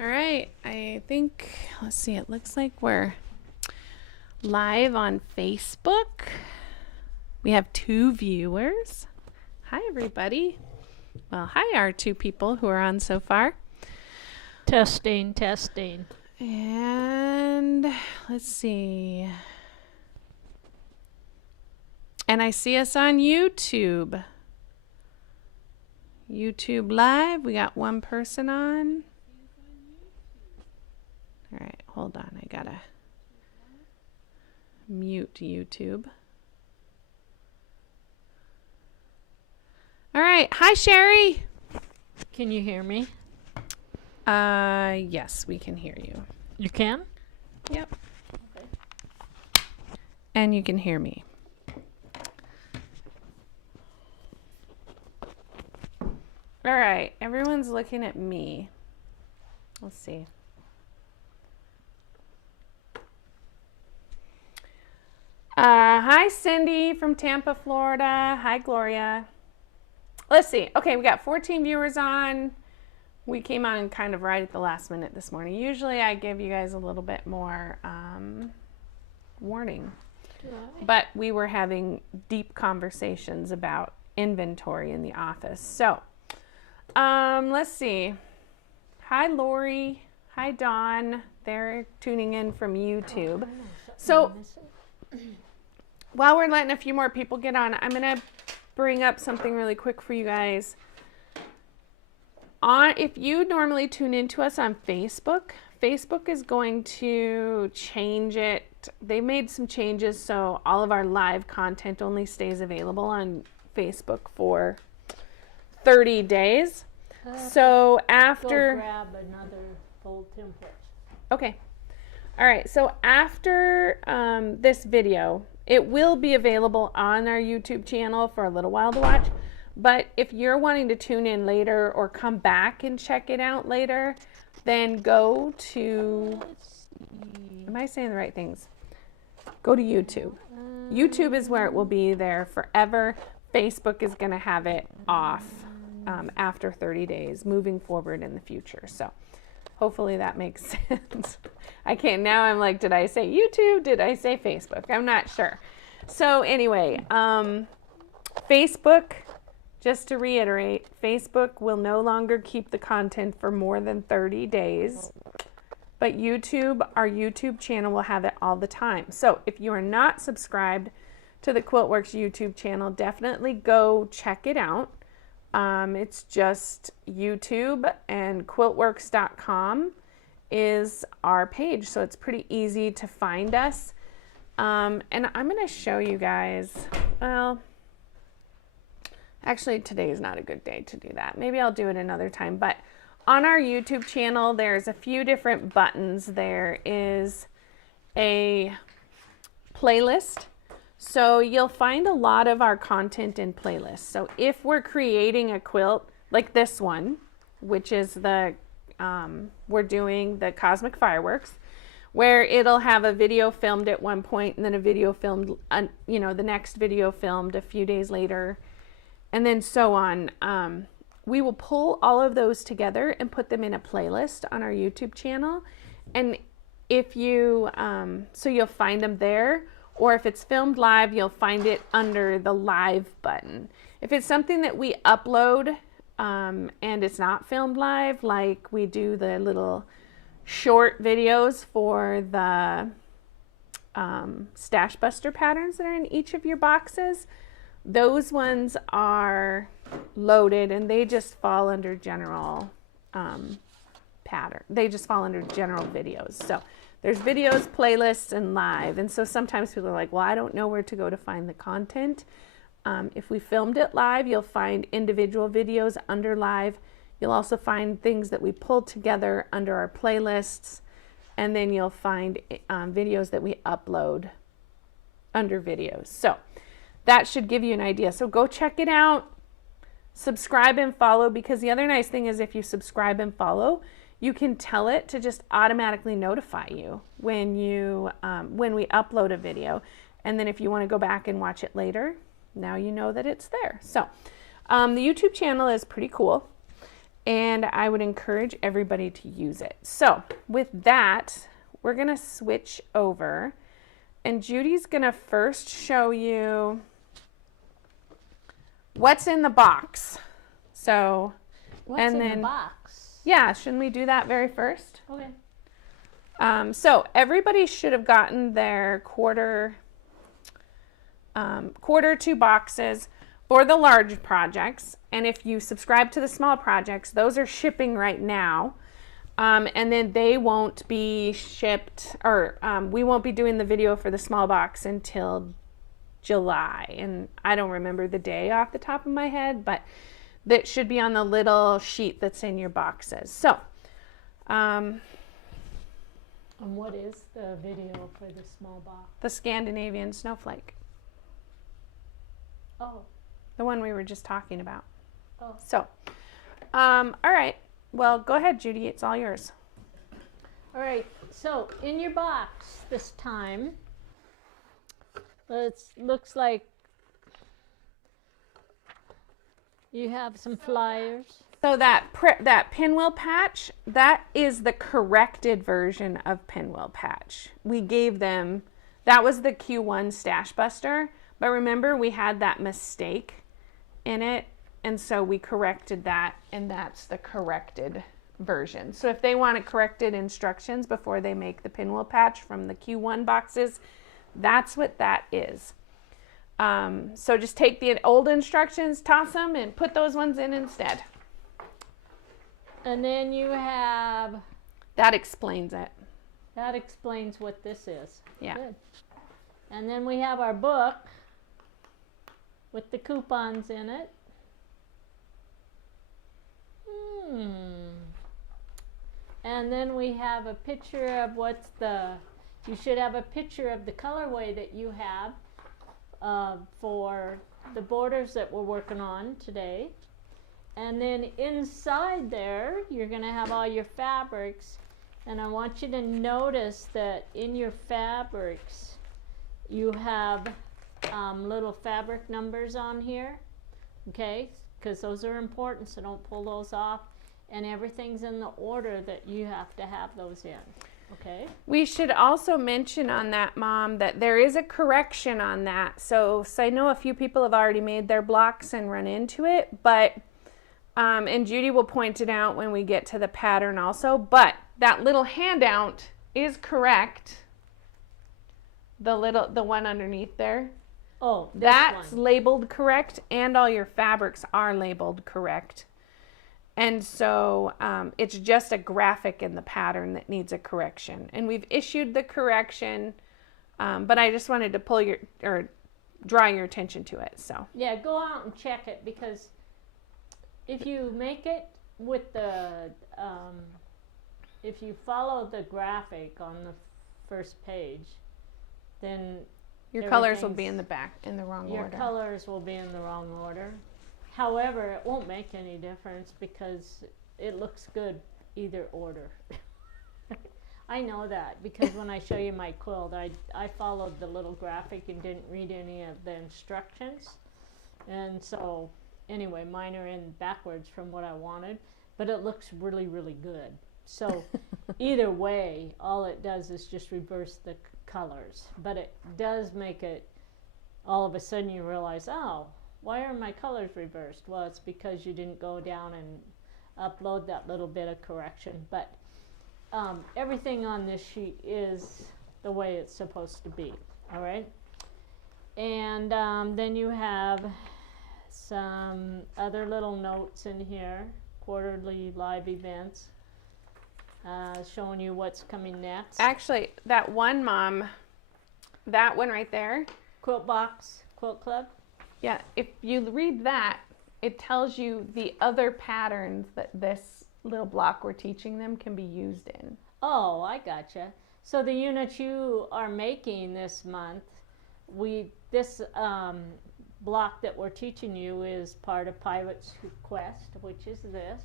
All right, I think, let's see, it looks like we're live on Facebook. We have 2 viewers. Hi, everybody. Well, hi, our 2 people who are on so far. Testing, testing. And let's see. And I see us on YouTube. YouTube Live. We got 1 person on. All right, hold on. I gotta mute YouTube. All right. Hi, Sherry. Can you hear me? Yes, we can hear you. You can? Yep. Okay. And you can hear me. All right. Everyone's looking at me. Let's see. Hi, Cindy from Tampa, Florida. Hi, Gloria. Let's see. Okay, we got 14 viewers on. We came on kind of right at the last minute this morning. Usually I give you guys a little bit more warning. But we were having deep conversations about inventory in the office. So, let's see. Hi, Lori. Hi, Dawn. They're tuning in from YouTube. So, while we're letting a few more people get on, I'm going to bring up something really quick for you guys. If you normally tune into us on Facebook, Facebook is going to change it. They made some changes so all of our live content only stays available on Facebook for 30 days. So after... Go grab another fold template. Okay. All right. So after this video, it will be available on our YouTube channel for a little while to watch. But if you're wanting to tune in later or come back and check it out later, then go to, am I saying the right things? Go to YouTube. YouTube is where it will be there forever. Facebook is going to have it off after 30 days moving forward in the future. So hopefully that makes sense. I can't, now I'm like, did I say YouTube? Did I say Facebook? I'm not sure. So anyway, Facebook, just to reiterate, Facebook will no longer keep the content for more than 30 days, but YouTube, our YouTube channel will have it all the time. So if you are not subscribed to the Quiltworx YouTube channel, definitely go check it out. It's just YouTube, and Quiltworx.com is our page, so it's pretty easy to find us. And I'm going to show you guys, well, actually today is not a good day to do that. Maybe I'll do it another time, but on our YouTube channel, there's a few different buttons. There is a playlist. So you'll find a lot of our content in playlists. So if we're creating a quilt like this one, which is the, we're doing the Cosmic Fireworks, where it'll have a video filmed at one point and then a video filmed, you know, the next video filmed a few days later, and then so on. We will pull all of those together and put them in a playlist on our YouTube channel. And if you, so you'll find them there, or if it's filmed live, you'll find it under the live button. If it's something that we upload and it's not filmed live, like we do the little short videos for the Stash Buster patterns that are in each of your boxes, those ones are loaded and they just fall under general pattern. They just fall under general videos. So there's videos, playlists, and live. And so sometimes people are like, well, I don't know where to go to find the content. If we filmed it live, you'll find individual videos under live. You'll also find things that we pulled together under our playlists. And then you'll find videos that we upload under videos. So that should give you an idea. So go check it out. Subscribe and follow, because the other nice thing is if you subscribe and follow, you can tell it to just automatically notify you when you when we upload a video. And then if you want to go back and watch it later, now you know that it's there. So the YouTube channel is pretty cool. and I would encourage everybody to use it. So with that, we're gonna switch over, and Judy's gonna first show you what's in the box. So, What's in the box? Yeah, shouldn't we do that very first? Okay. So everybody should have gotten their quarter 2 boxes for the large projects. And if you subscribe to the small projects, those are shipping right now. And then they won't be shipped, or we won't be doing the video for the small box until July. And I don't remember the day off the top of my head, but that should be on the little sheet that's in your boxes. So, And what is the video for the small box? the Scandinavian snowflake, Oh. the one we were just talking about. Oh. So, all right. Well, go ahead, Judy. It's all yours. All right. So in your box this time, it looks like you have some flyers. So that pinwheel patch, that is the corrected version of pinwheel patch. We gave them, that was the Q1 Stash Buster, but remember we had that mistake in it, and so we corrected that, and that's the corrected version. So if they wanted corrected instructions before they make the pinwheel patch from the Q1 boxes, that's what that is. So just take the old instructions, toss them, and put those ones in instead. And then you have, That explains it. that explains what this is. Yeah. Good. And then we have our book with the coupons in it. And then we have a picture of you should have a picture of the colorway that you have for the borders that we're working on today. And then inside there, you're going to have all your fabrics. And I want you to notice that in your fabrics, you have little fabric numbers on here, okay? Because those are important, so don't pull those off. And everything's in the order that you have to have those in, okay? We should also mention on that, Mom, that there is a correction on that. So I know a few people have already made their blocks and run into it, but, and Judy will point it out when we get to the pattern also, but that little handout is correct. The one underneath there. Oh, that's one. labeled correct, and all your fabrics are labeled correct. And so it's just a graphic in the pattern that needs a correction. And we've issued the correction, but I just wanted to draw your attention to it. So yeah, go out and check it, because if you make it with the, if you follow the graphic on the first page, then your colors will be in the back in the wrong order. Your colors will be in the wrong order. However, it won't make any difference because it looks good either order. I know that because when I show you my quilt, I followed the little graphic and didn't read any of the instructions. And so, anyway, mine are in backwards from what I wanted, but it looks really, really good. So, either way, all it does is just reverse the colors. But it does make it, all of a sudden you realize, oh, why are my colors reversed? Well, it's because you didn't go down and upload that little bit of correction. But everything on this sheet is the way it's supposed to be, all right? And then you have some other little notes in here, quarterly live events, showing you what's coming next. Actually, that one, Mom, that one right there. Quiltworx Quilt Club. Yeah, if you read that, it tells you the other patterns that this little block we're teaching them can be used in. Oh, I gotcha. So the unit you are making this month, this block that we're teaching you is part of Pirate's Quest, which is this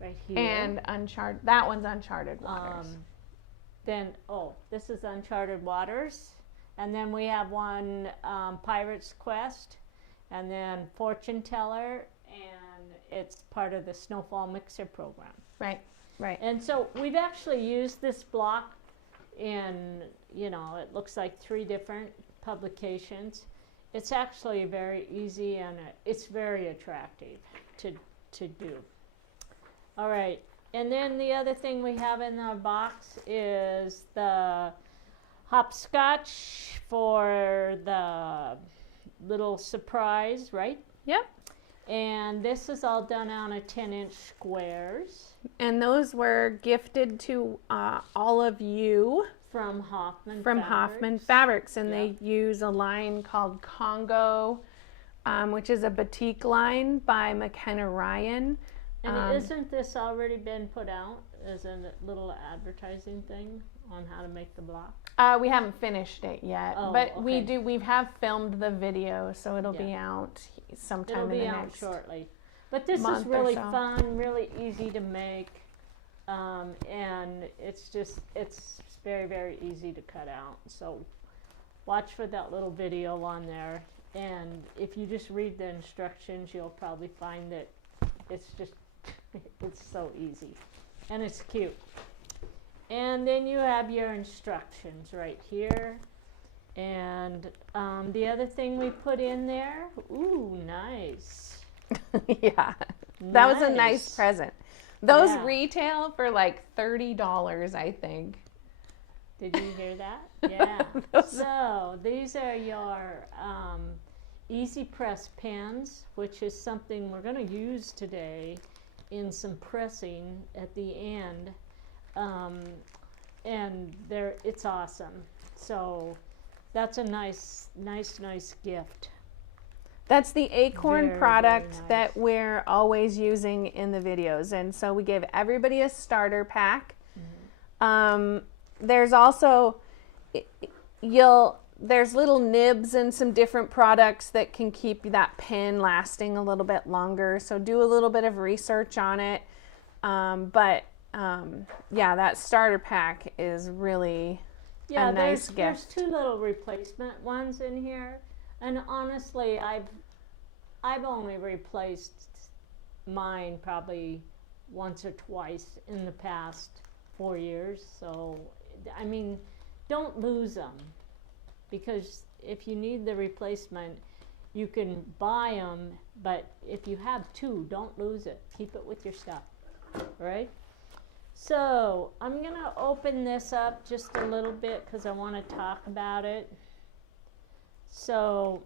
right here. And that one's Uncharted Waters. This is Uncharted Waters. And then we have one Pirate's Quest, and then Fortune Teller, and it's part of the Snowfall Mixer program. Right, right. And so we've actually used this block in, you know, it looks like 3 different publications. It's actually very easy and it's very attractive to do. All right, and then the other thing we have in our box is the hopscotch for the little surprise, right? Yep. And this is all done on a 10-inch squares. And those were gifted to all of you From Hoffman Hoffman Fabrics, and Yep. they use a line called Congo, which is a batik line by McKenna Ryan. And isn't this already been put out as a little advertising thing on how to make the block? We haven't finished it yet, Oh, but okay. we have filmed the video, so it'll Yeah. be out sometime It'll in be the out next shortly. But this is month or really so. fun, really easy to make, and it's very, very easy to cut out. So watch for that little video on there, and if you just read the instructions, you'll probably find that it's just it's so easy, and it's cute. And then you have your instructions right here. And the other thing we put in there, ooh, nice. Yeah, that was a nice Nice. present. Those Yeah. retail for like $30, I think. Did you hear that? Yeah. Those- So these are your Easy Press pens, which is something we're going to use today in some pressing at the end. And it's awesome. So that's a nice gift. That's the Acorn Very, product very nice. that we're always using in the videos. And so we give everybody a starter pack. There's also, there's little nibs and some different products that can keep that pen lasting a little bit longer. So do a little bit of research on it. Yeah, that starter pack is really a nice there's gift. 2 little replacement ones in here, and honestly, I've only replaced mine probably once or twice in the past 4 years. So, I mean, don't lose them, because if you need the replacement, you can buy them. But if you have 2, don't lose it. Keep it with your stuff, right? So I'm gonna open this up just a little bit because I want to talk about it. So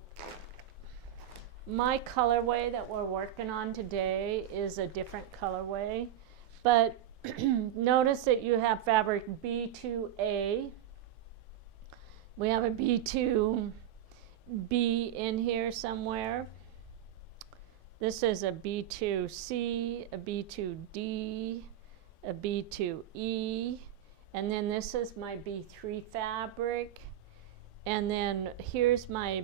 my colorway that we're working on today is a different colorway, but notice that you have fabric B2A. We have a B2B in here somewhere. This is a B2C, a B2D, a B2E, and then this is my B3 fabric, and then here's my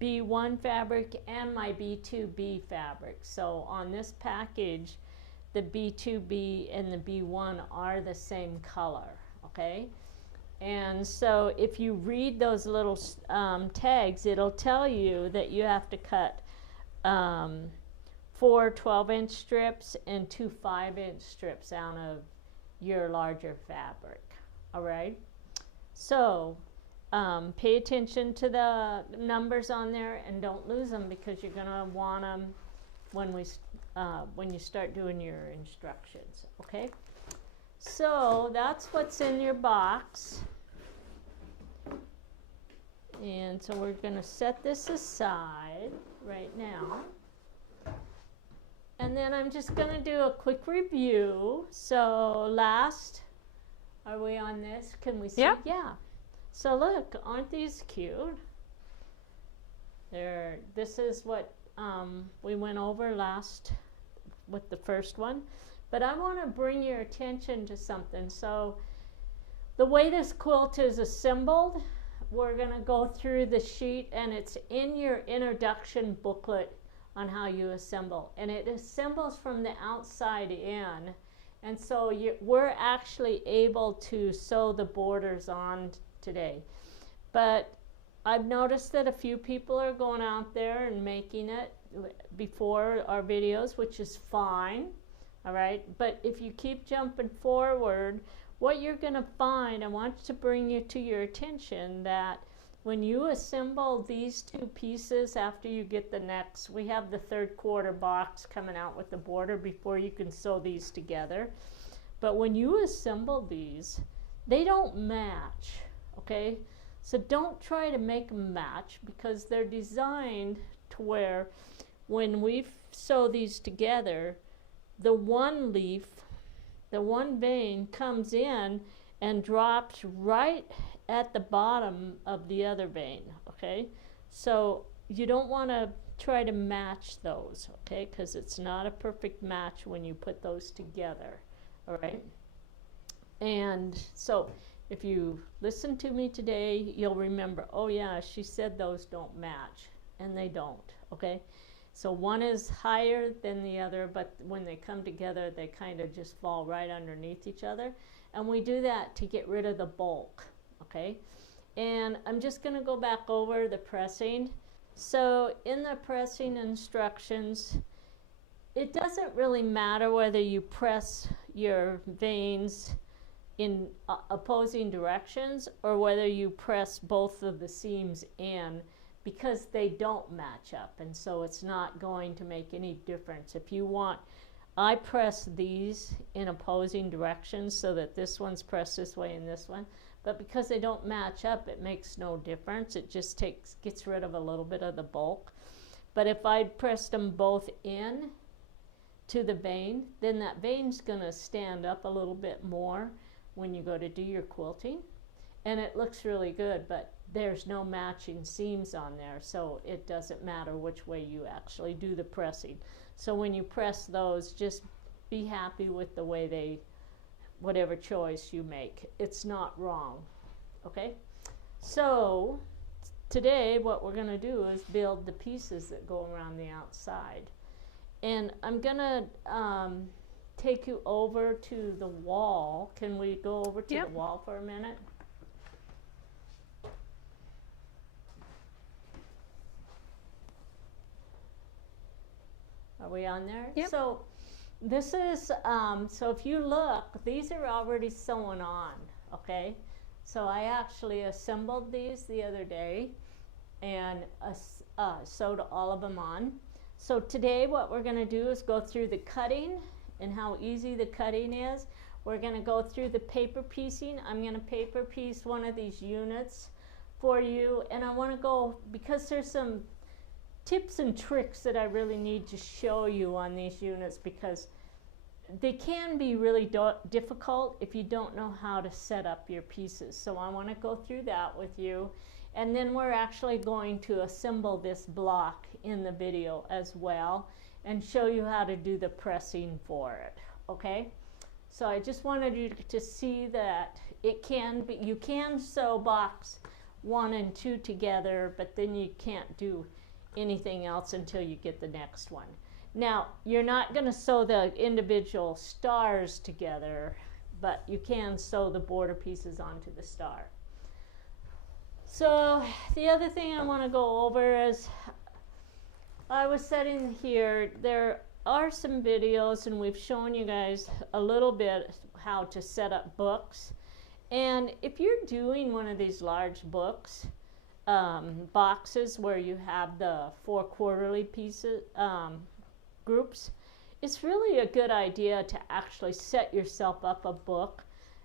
B1 fabric and my B2B fabric. So on this package, the B2B and the B1 are the same color, okay? And so if you read those little tags, it'll tell you that you have to cut 4 12-inch strips and 2 5-inch strips out of your larger fabric. All right, so pay attention to the numbers on there and don't lose them, because you're gonna want them when you start doing your instructions. Okay, so that's what's in your box. And so we're gonna set this aside right now. And then I'm just going to do a quick review. So are we on this? Can we see? Yeah. Yeah. So look, aren't these cute? This is what we went over last with the first one. But I want to bring your attention to something. So the way this quilt is assembled, we're going to go through the sheet, and it's in your introduction booklet on how you assemble, and it assembles from the outside in, and so we're actually able to sew the borders on today. But I've noticed that a few people are going out there and making it before our videos, which is fine, all right? But if you keep jumping forward, what you're gonna find, I want to bring you to your attention that when you assemble these two pieces after you get the next, we have the 3/4 box coming out with the border before you can sew these together. But when you assemble these, they don't match, okay? So don't try to make them match because they're designed to where when we sew these together, the one leaf, the one vein comes in and drops right at the bottom of the other vein, okay? So you don't want to try to match those, okay? Because it's not a perfect match when you put those together, all right? And so if you listen to me today, you'll remember, oh yeah, she said those don't match, and they don't, okay? So one is higher than the other, but when they come together, they kind of just fall right underneath each other. And we do that to get rid of the bulk, okay? And I'm just gonna go back over the pressing. So in the pressing instructions, it doesn't really matter whether you press your veins in opposing directions or whether you press both of the seams in, because they don't match up, and so it's not going to make any difference. If you want, I press these in opposing directions so that this one's pressed this way and this one, but because they don't match up, it makes no difference. It just gets rid of a little bit of the bulk. But if I pressed them both in to the vein, then that vein's gonna stand up a little bit more when you go to do your quilting, and it looks really good, but there's no matching seams on there, so it doesn't matter which way you actually do the pressing. So when you press those, just be happy with the way they, whatever choice you make. It's not wrong, okay? So today what we're gonna do is build the pieces that go around the outside. And I'm gonna take you over to the wall. Can we go over to the wall for a minute? Are we on there? Yep. So this is, so if you look, these are already sewn on, okay? So I actually assembled these the other day and sewed all of them on. So today what we're gonna do is go through the cutting and how easy the cutting is. We're gonna go through the paper piecing. I'm gonna paper piece one of these units for you, and I wanna go, because there's some tips and tricks that I really need to show you on these units, because they can be really difficult if you don't know how to set up your pieces. So I want to go through that with you, and then we're actually going to assemble this block in the video as well and show you how to do the pressing for it, okay? So I just wanted you to see that it can be, you can sew box 1 and 2 together, but then you can't do anything else until you get the next one. Now, you're not going to sew the individual stars together, but you can sew the border pieces onto the star. So the other thing I want to go over is, I was sitting here, there are some videos and we've shown you guys a little bit how to set up books. And if you're doing one of these large books, boxes where you have the 4 quarterly pieces, groups, it's really a good idea to actually set yourself up a book.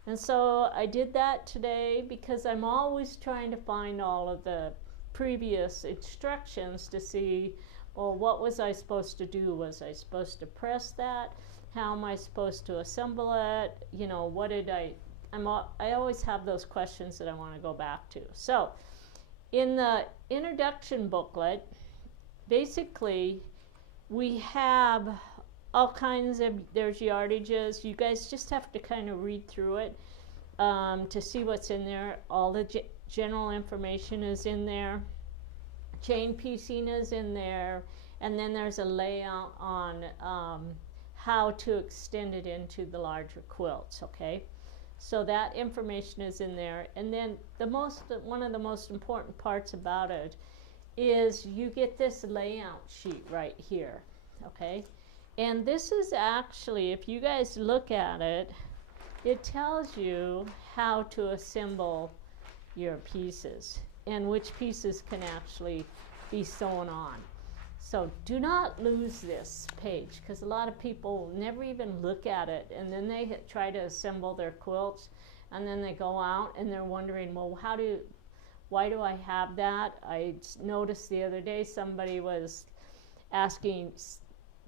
And so I did that today because I'm always trying to find all of the previous instructions to see, well, what was I supposed to do? Was I supposed to press that? How am I supposed to assemble it? You know, what did I always have those questions that I want to go back to. So in the introduction booklet, basically we have all kinds of, there's yardages. You guys just have to kind of read through it to see what's in there. All the general information is in there. Chain piecing is in there. And then there's a layout on how to extend it into the larger quilts, okay? So that information is in there. And then one of the most important parts about it is you get this layout sheet right here, okay? And this is actually, if you guys look at it, it tells you how to assemble your pieces and which pieces can actually be sewn on. So do not lose this page, because a lot of people never even look at it, and then they try to assemble their quilts, and then they go out and they're wondering, well, why do I have that? I noticed the other day somebody was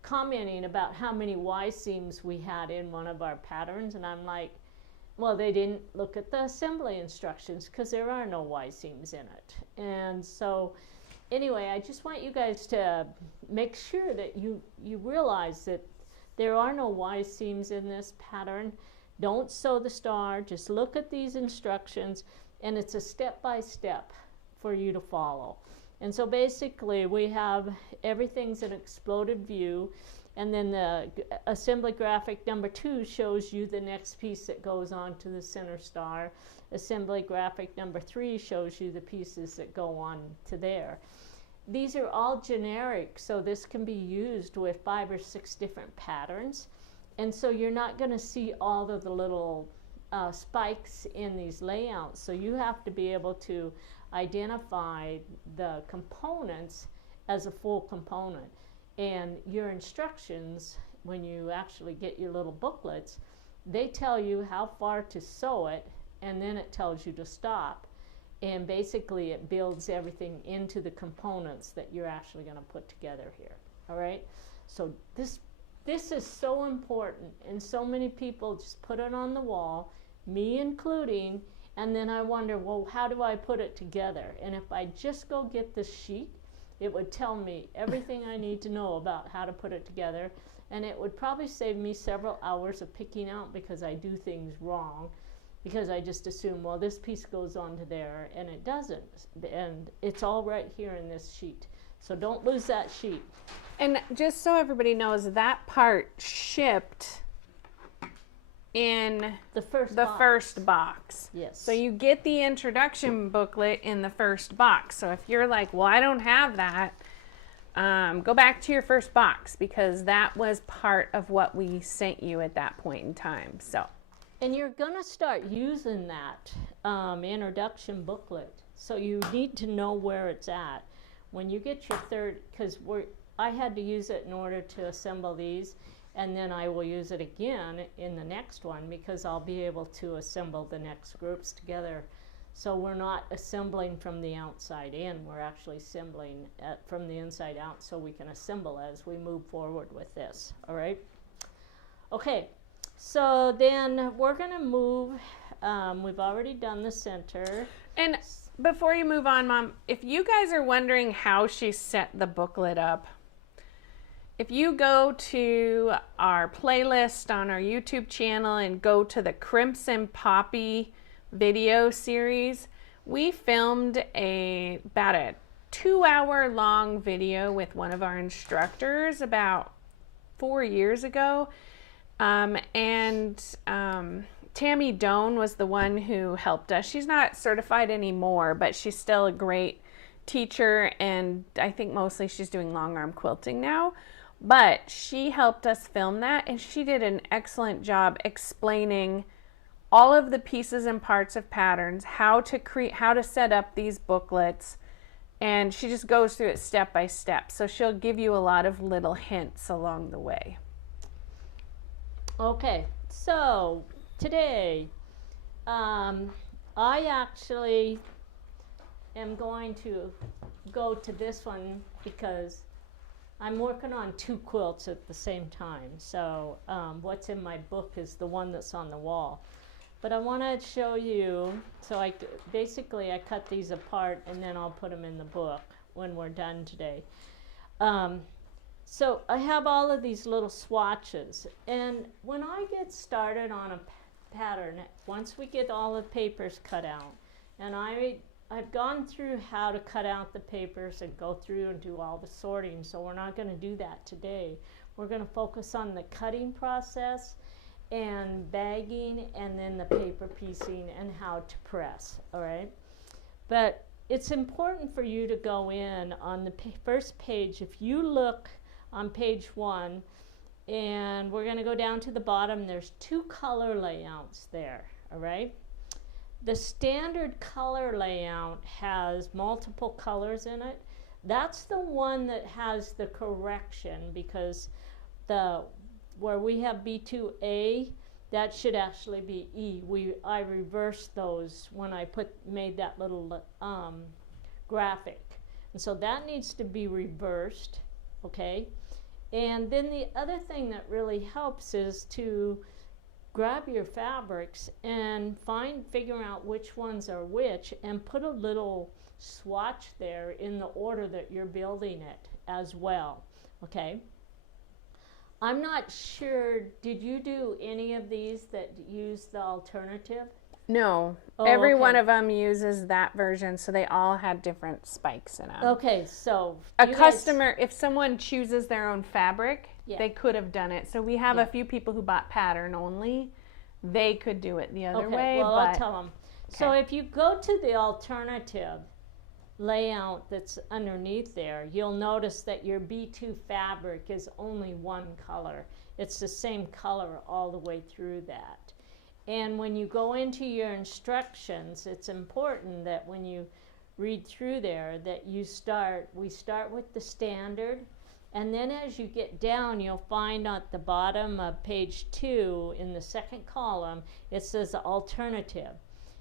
commenting about how many Y seams we had in one of our patterns, and I'm like, well, they didn't look at the assembly instructions, because there are no Y seams in it. And so anyway, I just want you guys to make sure that you realize that there are no Y seams in this pattern. Don't sew the star, just look at these instructions, and it's a step-by-step for you to follow. And so basically we have everything's an exploded view, and then the assembly graphic number 2 shows you the next piece that goes on to the center star. Assembly graphic number 3 shows you the pieces that go on to there. These are all generic, so this can be used with 5 or 6 different patterns. And so you're not going to see all of the little spikes in these layouts. So you have to be able to identify the components as a full component. And your instructions, when you actually get your little booklets, they tell you how far to sew it, and then it tells you to stop. And basically it builds everything into the components that you're actually going to put together here. All right? So this is so important, and so many people just put it on the wall, me including, and then I wonder, well, how do I put it together? And if I just go get this sheet, it would tell me everything I need to know about how to put it together, and it would probably save me several hours of picking out, because I do things wrong, because I just assume, well, this piece goes on to there, and it doesn't. And it's all right here in this sheet. So don't lose that sheet. And just so everybody knows, that part shipped in the first box. Yes. So you get the introduction booklet in the first box. So if you're like, well, I don't have that, go back to your first box, because that was part of what we sent you at that point in time. So. And you're going to start using that introduction booklet. So you need to know where it's at. When you get your third, because I had to use it in order to assemble these, and then I will use it again in the next one, because I'll be able to assemble the next groups together. So we're not assembling from the outside in, we're actually assembling from the inside out, so we can assemble as we move forward with this. All right? Okay, so then we're going to move, we've already done the center. And before you move on, Mom, if you guys are wondering how she set the booklet up, if you go to our playlist on our YouTube channel and go to the Crimson Poppy video series, we filmed about a 2-hour long video with one of our instructors about 4 years ago. Tammy Doan was the one who helped us. She's not certified anymore, but she's still a great teacher, and I think mostly she's doing long arm quilting now. But she helped us film that, and she did an excellent job explaining all of the pieces and parts of patterns, how to set up these booklets, and she just goes through it step by step. So she'll give you a lot of little hints along the way. Okay, so today I actually am going to go to this one because I'm working on 2 quilts at the same time. So what's in my book is the one that's on the wall. But I want to show you, so I cut these apart and then I'll put them in the book when we're done today. So I have all of these little swatches, and when I get started on a pattern, once we get all the papers cut out, and I've gone through how to cut out the papers and go through and do all the sorting, so we're not going to do that today. We're going to focus on the cutting process and bagging, and then the paper piecing and how to press, all right? But it's important for you to go in on the first page. If you look on page 1, and we're going to go down to the bottom, there's 2 color layouts there, all right? The standard color layout has multiple colors in it. That's the one that has the correction, because where we have B2A, that should actually be E. I reversed those when I made that little graphic. And so that needs to be reversed, okay? And then the other thing that really helps is to grab your fabrics and figure out which ones are which, and put a little swatch there in the order that you're building it as well, okay? I'm not sure, did you do any of these that use the alternative? No, Oh, every okay. one of them uses that version, so they all had different spikes in them. Okay, so a customer, if someone chooses their own fabric, Yeah. they could have done it. So we have Yeah. a few people who bought pattern only. They could do it the other Okay, way. well, but I'll tell them. So if you go to the alternative layout that's underneath there, you'll notice that your B2 fabric is only one color. It's the same color all the way through that. And when you go into your instructions, it's important that when you read through there that we start with the standard, and then as you get down, you'll find at the bottom of page 2 in the second column, it says alternative.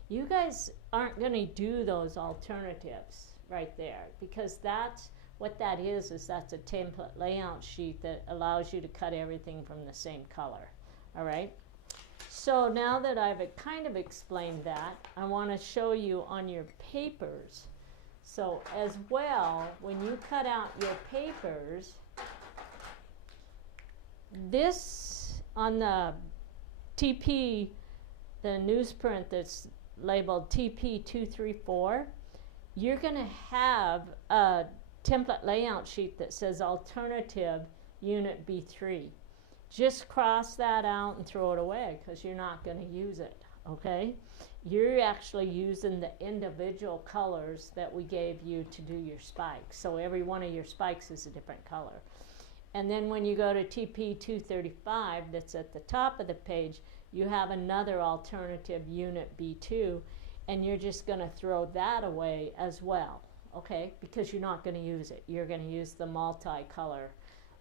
You guys aren't going to do those alternatives right there, because that's what that is that's a template layout sheet that allows you to cut everything from the same color. All right, so now that I've kind of explained that, I want to show you on your papers. So as well, when you cut out your papers, this on the TP, the newsprint that's labeled TP234, you're going to have a template layout sheet that says alternative unit B3. Just cross that out and throw it away, because you're not going to use it, okay? You're actually using the individual colors that we gave you to do your spikes. So every one of your spikes is a different color. And then when you go to TP235, that's at the top of the page, you have another alternative unit B2, and you're just going to throw that away as well, okay? Because you're not going to use it. You're going to use the multicolor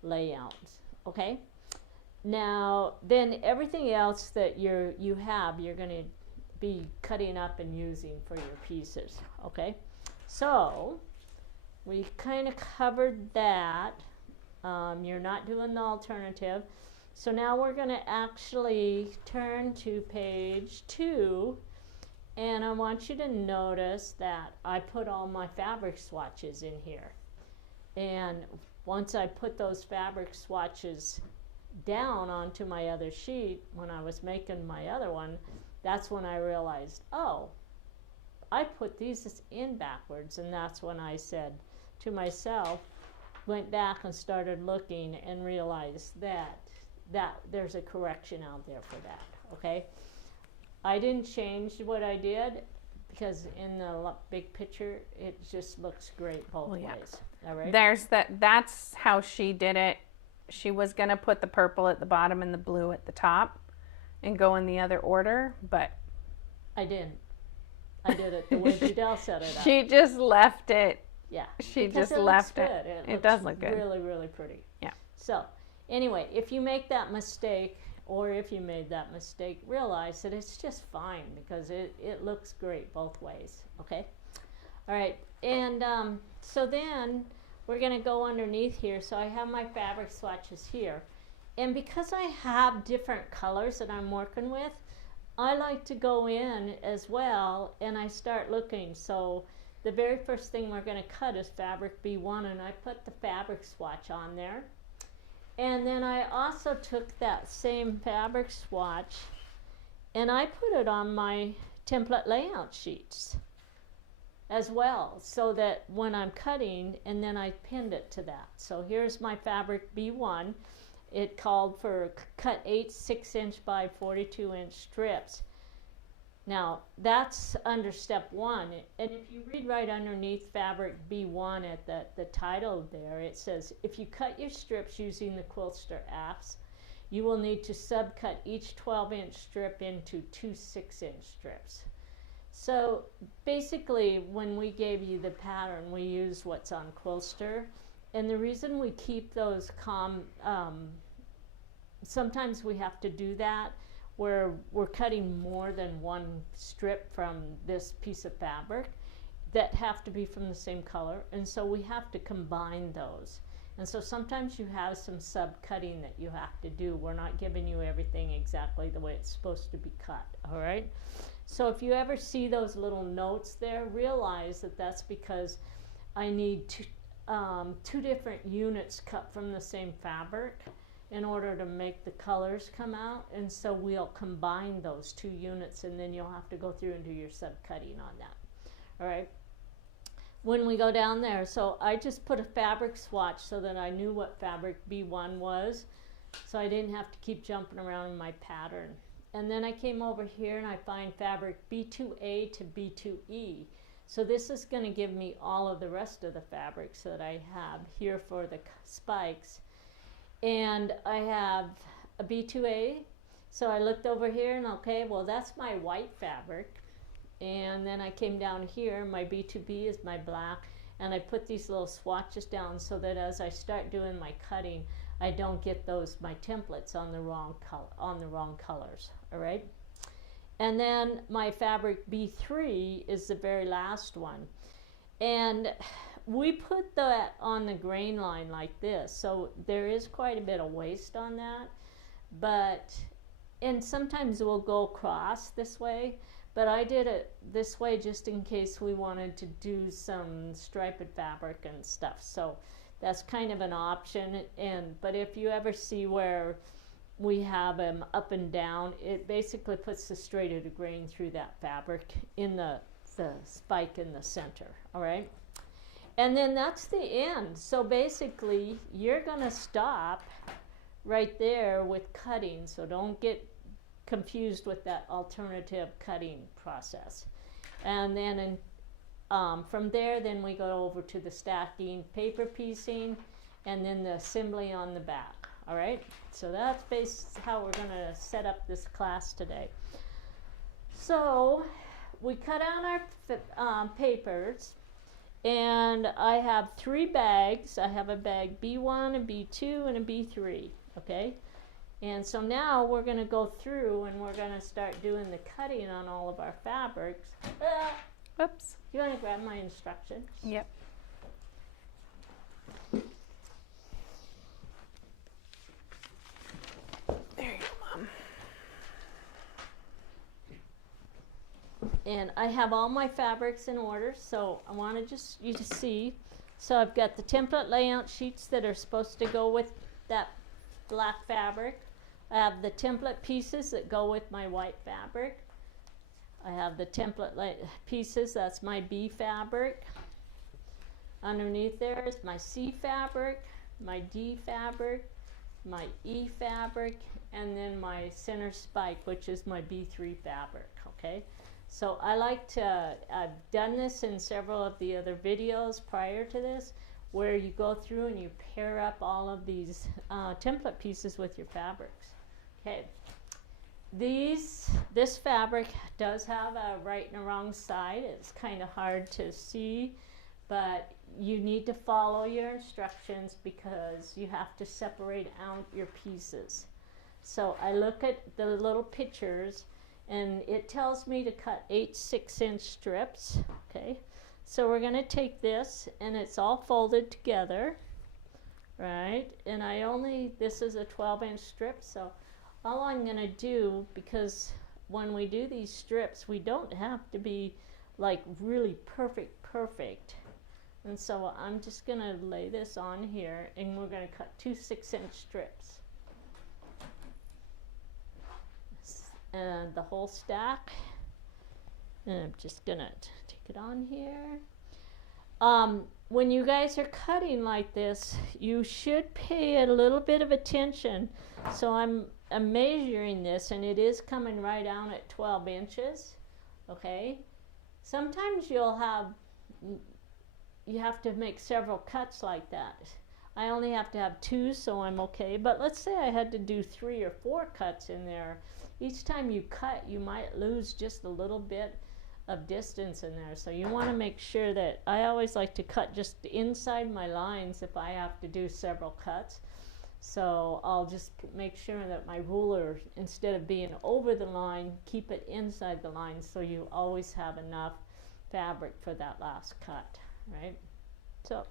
layouts, okay? Now, then everything else that you're going to be cutting up and using for your pieces, okay? So we kind of covered that. You're not doing the alternative. So now we're going to actually turn to page 2, and I want you to notice that I put all my fabric swatches in here. And once I put those fabric swatches down onto my other sheet, when I was making my other one, that's when I realized, oh, I put these in backwards. And that's when I said to myself, went back and started looking and realized that there's a correction out there for that, okay? I didn't change what I did, because in the big picture, it just looks great both ways, all right? That's how she did it. She was going to put the purple at the bottom and the blue at the top and go in the other order, but I didn't. I did it the way Judel set it up. She just left it. Yeah. She just left it. It does look good. Really, really pretty. Yeah. So, anyway, if you make that mistake, or if you made that mistake, realize that it's just fine, because it looks great both ways, okay? All right, and so then we're going to go underneath here. So I have my fabric swatches here. And because I have different colors that I'm working with, I like to go in as well, and I start looking. So the very first thing we're going to cut is fabric B1, and I put the fabric swatch on there. And then I also took that same fabric swatch and I put it on my template layout sheets as well, so that when I'm cutting, and then I pinned it to that. So here's my fabric B1. It called for cut 8 6-inch by 42-inch strips. Now, that's under step 1. And if you read right underneath fabric B1 at the title there, it says, if you cut your strips using the Quiltster apps, you will need to subcut each 12-inch strip into 2 6-inch strips. So basically, when we gave you the pattern, we used what's on Quiltster. And the reason we keep those sometimes we have to do that where we're cutting more than one strip from this piece of fabric that have to be from the same color, and so we have to combine those. And so sometimes you have some sub-cutting that you have to do. We're not giving you everything exactly the way it's supposed to be cut, all right? So if you ever see those little notes there, realize that that's because I need two different units cut from the same fabric in order to make the colors come out, and so we'll combine those 2 units, and then you'll have to go through and do your sub-cutting on that, all right? When we go down there, so I just put a fabric swatch so that I knew what fabric B1 was, so I didn't have to keep jumping around in my pattern. And then I came over here and I find fabric B2A to B2E. So this is going to give me all of the rest of the fabrics that I have here for the spikes. And I have a B2A, so I looked over here and okay, well that's my white fabric. And then I came down here, my B2B is my black, and I put these little swatches down so that as I start doing my cutting, I don't get my templates on the wrong colors, all right? And then my fabric B3 is the very last one. And we put that on the grain line like this, so there is quite a bit of waste on that, and sometimes we'll go across this way, but I did it this way just in case we wanted to do some striped fabric and stuff, so that's kind of an option. But if you ever see where we have them up and down, it basically puts the straight of the grain through that fabric in the spike in the center, all right? And then that's the end. So basically, you're gonna stop right there with cutting, so don't get confused with that alternative cutting process. And then from there, then we go over to the stacking, paper piecing, and then the assembly on the back, all right? So that's basically how we're gonna set up this class today. So we cut out our papers, and I have 3 bags. I have a bag B1, a B2, and a B3, okay? And so now we're gonna go through and we're gonna start doing the cutting on all of our fabrics. Whoops. You wanna grab my instructions? Yep. There you go, Mom. And I have all my fabrics in order, so I want you to see. So I've got the template layout sheets that are supposed to go with that black fabric. I have the template pieces that go with my white fabric. I have the template pieces, that's my B fabric. Underneath there is my C fabric, my D fabric, my E fabric, and then my center spike, which is my B3 fabric, okay? So I like to, I've done this in several of the other videos prior to this, where you go through and you pair up all of these template pieces with your fabrics. Okay, this fabric does have a right and a wrong side. It's kind of hard to see, but you need to follow your instructions because you have to separate out your pieces. So I look at the little pictures and it tells me to cut 8 6-inch strips, okay? So we're gonna take this and it's all folded together, right? And this is a 12-inch strip, so all I'm gonna do, because when we do these strips, we don't have to be like really perfect. And so I'm just gonna lay this on here and we're gonna cut 2 6-inch strips. And the whole stack. And I'm just gonna take it on here. When you guys are cutting like this, you should pay a little bit of attention. So I'm measuring this and it is coming right down at 12 inches. okay? Sometimes you have to make several cuts like that. I only have to have 2, so I'm okay. But let's say I had to do 3 or 4 cuts in there. Each time you cut, you might lose just a little bit of distance in there. So you want to make sure that I always like to cut just inside my lines if I have to do several cuts. So I'll just make sure that my ruler, instead of being over the line, keep it inside the line so you always have enough fabric for that last cut, right? So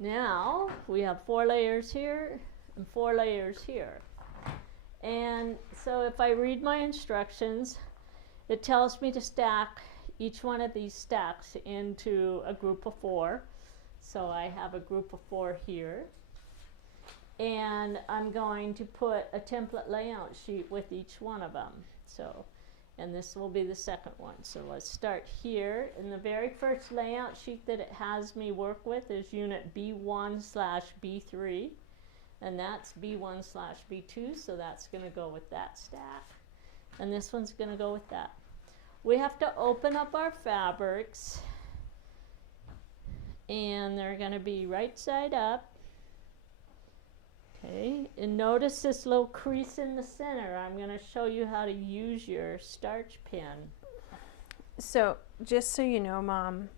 now we have 4 layers here and 4 layers here. And so if I read my instructions, it tells me to stack each one of these stacks into a group of 4. So I have a group of 4 here. And I'm going to put a template layout sheet with each one of them. So, and this will be the second one. So let's start here. And the very first layout sheet that it has me work with is unit B1/B3. And that's B1/B2, so that's going to go with that stack. And this one's going to go with that. We have to open up our fabrics. And they're going to be right side up. Okay, and notice this little crease in the center. I'm going to show you how to use your starch pen. So, just so you know, Mom,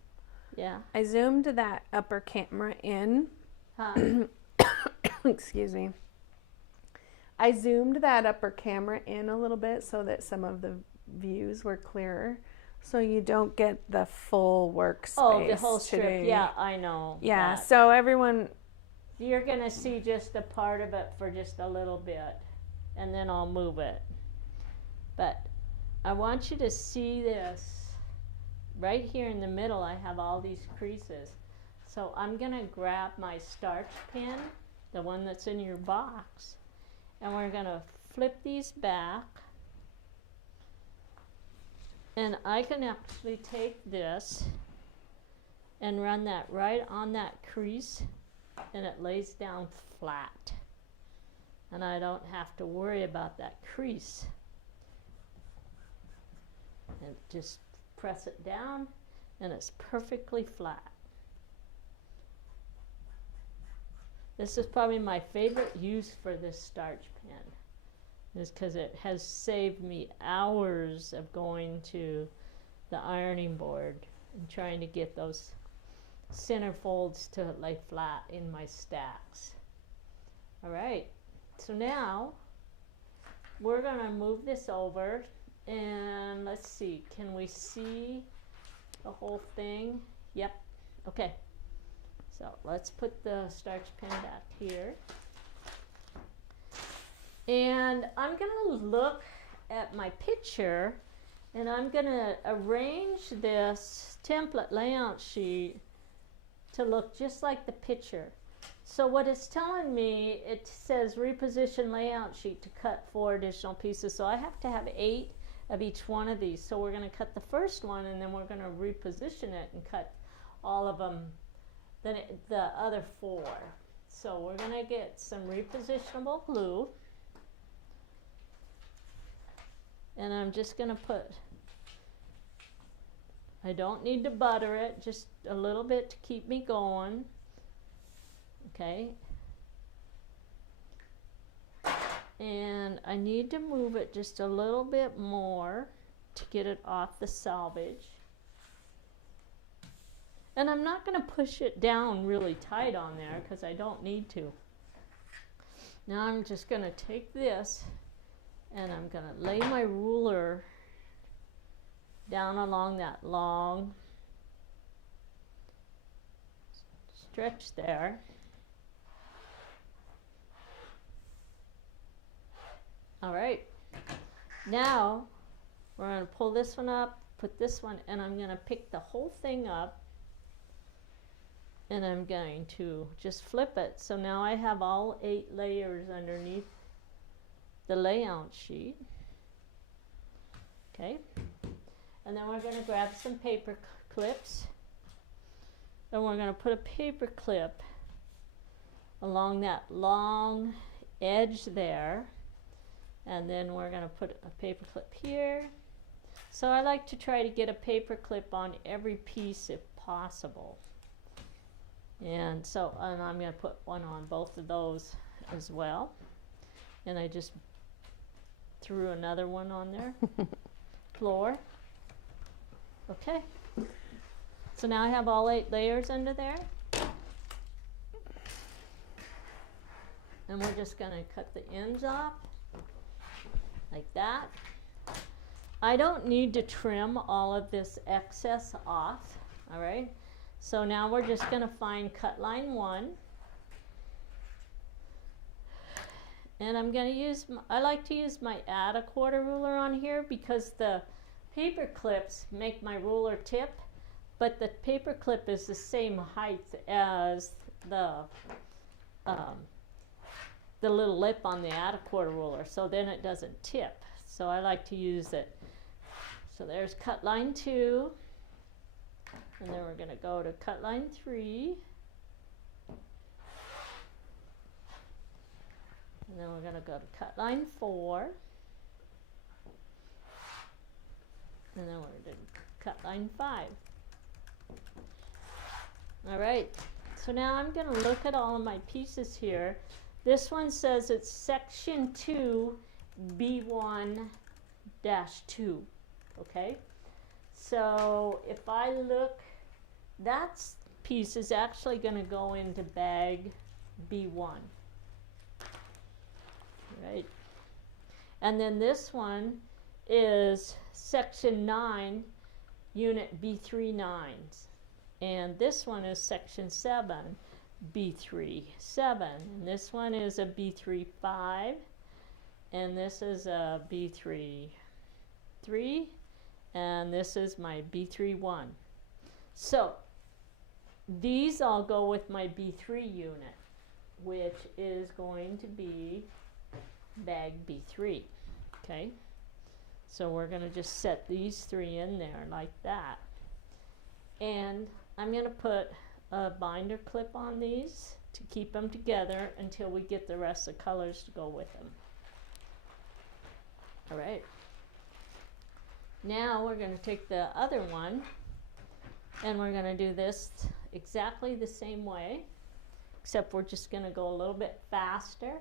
Yeah. I zoomed that upper camera in. Huh? Excuse me. I zoomed that upper camera in a little bit so that some of the views were clearer. So you don't get the full workspace. Oh, the whole strip. today. Yeah, I know. Yeah, that. so everyone... You're going to see just a part of it for just a little bit, and then I'll move it. But I want you to see this. Right here in the middle, I have all these creases. So I'm going to grab my starch pen, the one that's in your box, and we're going to flip these back. And I can actually take this and run that right on that crease, and it lays down flat. And I don't have to worry about that crease. And just press it down, and it's perfectly flat. This is probably my favorite use for this starch pen, is because it has saved me hours of going to the ironing board and trying to get those center folds to lay flat in my stacks. All right, so now we're going to move this over, and let's see, can we see the whole thing? Yep. Okay, so let's put the starch pen back here. And I'm going to look at my picture, and I'm going to arrange this template layout sheet to look just like the picture. So what it's telling me, it says reposition layout sheet to cut 4 additional pieces. So I have to have 8 of each one of these. So we're going to cut the first one, and then we're going to reposition it and cut all of them, then the other 4. So we're going to get some repositionable glue. And I'm just going to put, I don't need to butter it, just a little bit to keep me going. Okay. And I need to move it just a little bit more to get it off the selvage. And I'm not going to push it down really tight on there because I don't need to. Now I'm just going to take this, and I'm going to lay my ruler down along that long stretch there. All right, now we're going to pull this one up, put this one, and I'm going to pick the whole thing up, and I'm going to just flip it. So now I have all 8 layers underneath the layout sheet. Okay, and then we're going to grab some paper clips, and we're going to put a paper clip along that long edge there, And then we're going to put a paper clip here. So I like to try to get a paper clip on every piece if possible. And so I'm going to put one on both of those as well. And I just threw another one on there. Floor. Okay. So now I have all 8 layers under there. And we're just going to cut the ends off like that. I don't need to trim all of this excess off, all right? So now we're just going to find cut line 1. And I'm going to use, I like to use my add a quarter ruler on here because the paper clips make my ruler tip, but the paper clip is the same height as the little lip on the add a quarter ruler, so then it doesn't tip. So I like to use it. So there's cut line 2, and then we're going to go to cut line 3, and then we're going to go to cut line 4, and then we're going to cut line 5. All right, so now I'm going to look at all of my pieces here. This one says it's section 2, B1-2, okay? So if I look, that piece is actually going to go into bag B1, right? And then this one is section 9, unit B3-9s. And this one is section 7, B3-7. And this one is a B3-5. And this is a B3-3. And this is my B3-1. So these all go with my B3 unit, which is going to be bag B3. Okay? So we're going to just set these 3 in there like that. And I'm going to put a binder clip on these to keep them together until we get the rest of the colors to go with them. All right. Now we're going to take the other one and we're going to do this exactly the same way, except we're just going to go a little bit faster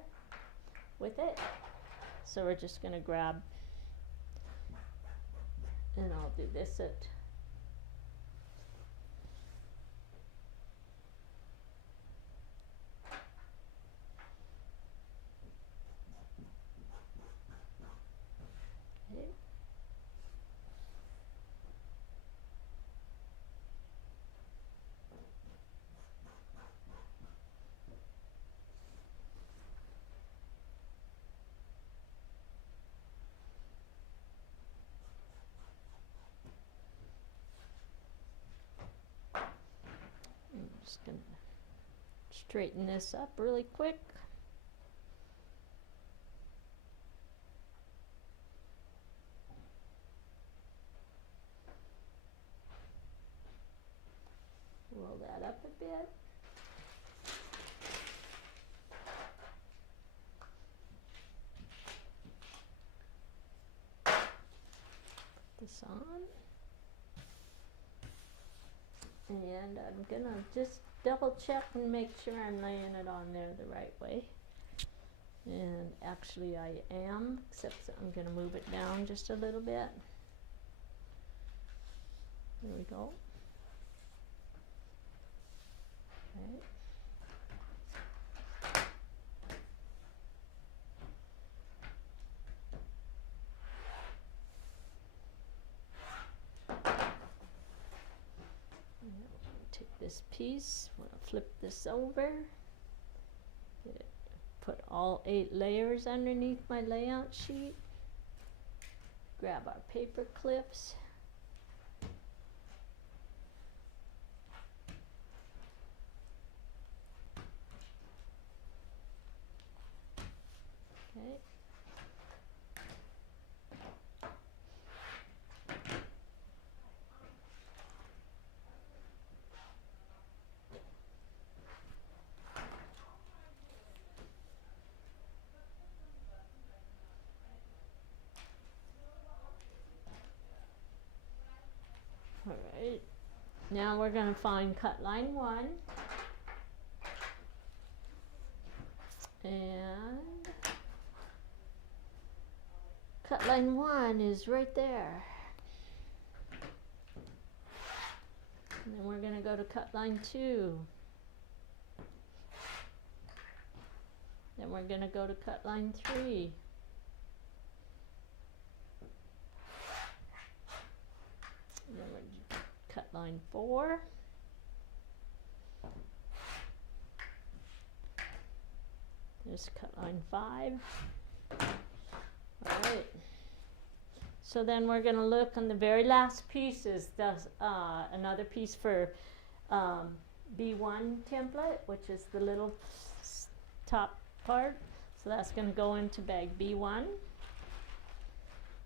with it. So we're just going to grab, and I'll do this at just going to straighten this up really quick. Roll that up a bit. Put this on. And I'm gonna just double check and make sure I'm laying it on there the right way. And actually I am, except I'm gonna move it down just a little bit. There we go. Okay. Take this piece, we'll flip this over, put all 8 layers underneath my layout sheet, grab our paper clips, okay. Now we're going to find cut line 1. And cut line 1 is right there. And then we're going to go to cut line 2. Then we're going to go to cut line 3. And then we're cut line 4. There's cut line 5. All right. So then we're going to look on the very last piece is another piece for B1 template, which is the little top part. So that's going to go into bag B1.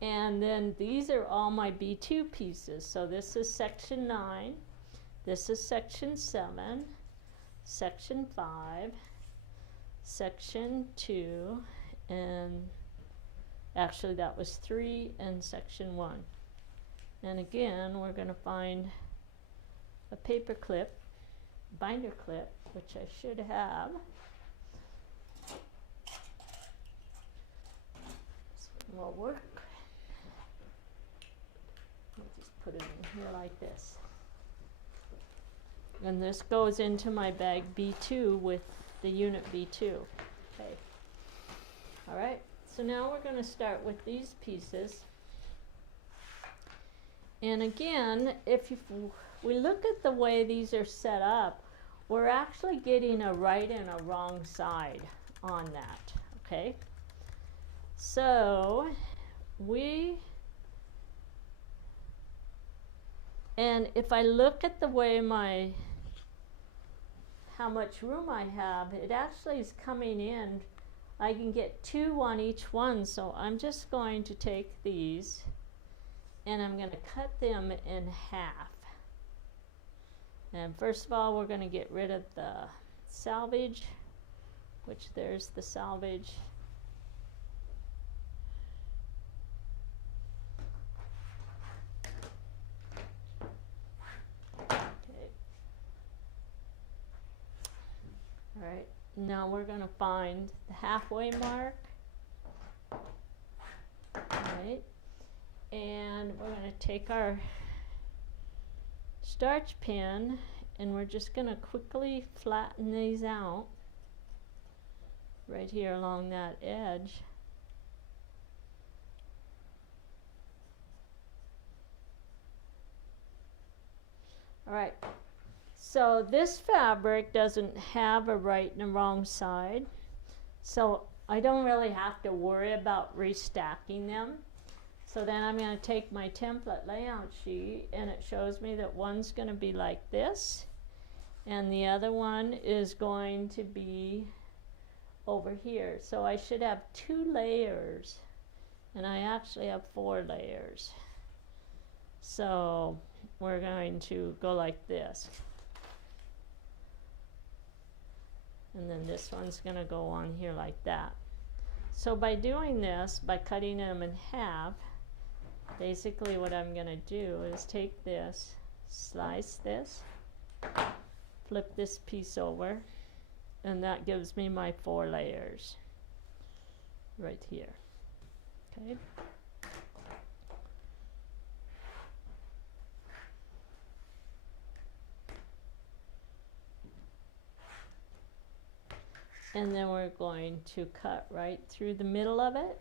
And then these are all my B2 pieces. So this is section 9, this is section 7, section 5, section 2, and actually that was 3, and section 1. And again, we're going to find a paper clip, binder clip, which I should have. This one will work. I'll just put it in here like this. And this goes into my bag B2 with the unit B2. Okay. All right. So now we're going to start with these pieces. And again, if we look at the way these are set up, we're actually getting a right and a wrong side on that. Okay. So and if I look at the way how much room I have, it actually is coming in. I can get 2 on each one, so I'm just going to take these and I'm going to cut them in half. And first of all, we're going to get rid of the salvage, which there's the salvage. All right, now we're going to find the halfway mark. All right, and we're going to take our starch pen and we're just going to quickly flatten these out right here along that edge. All right. So this fabric doesn't have a right and a wrong side, so I don't really have to worry about restacking them. So then I'm going to take my template layout sheet and it shows me that one's going to be like this and the other one is going to be over here. So I should have 2 layers and I actually have 4 layers. So we're going to go like this. And then this one's going to go on here like that. So by doing this, by cutting them in half, basically what I'm going to do is take this, slice this, flip this piece over, and that gives me my 4 layers right here. Okay. And then we're going to cut right through the middle of it.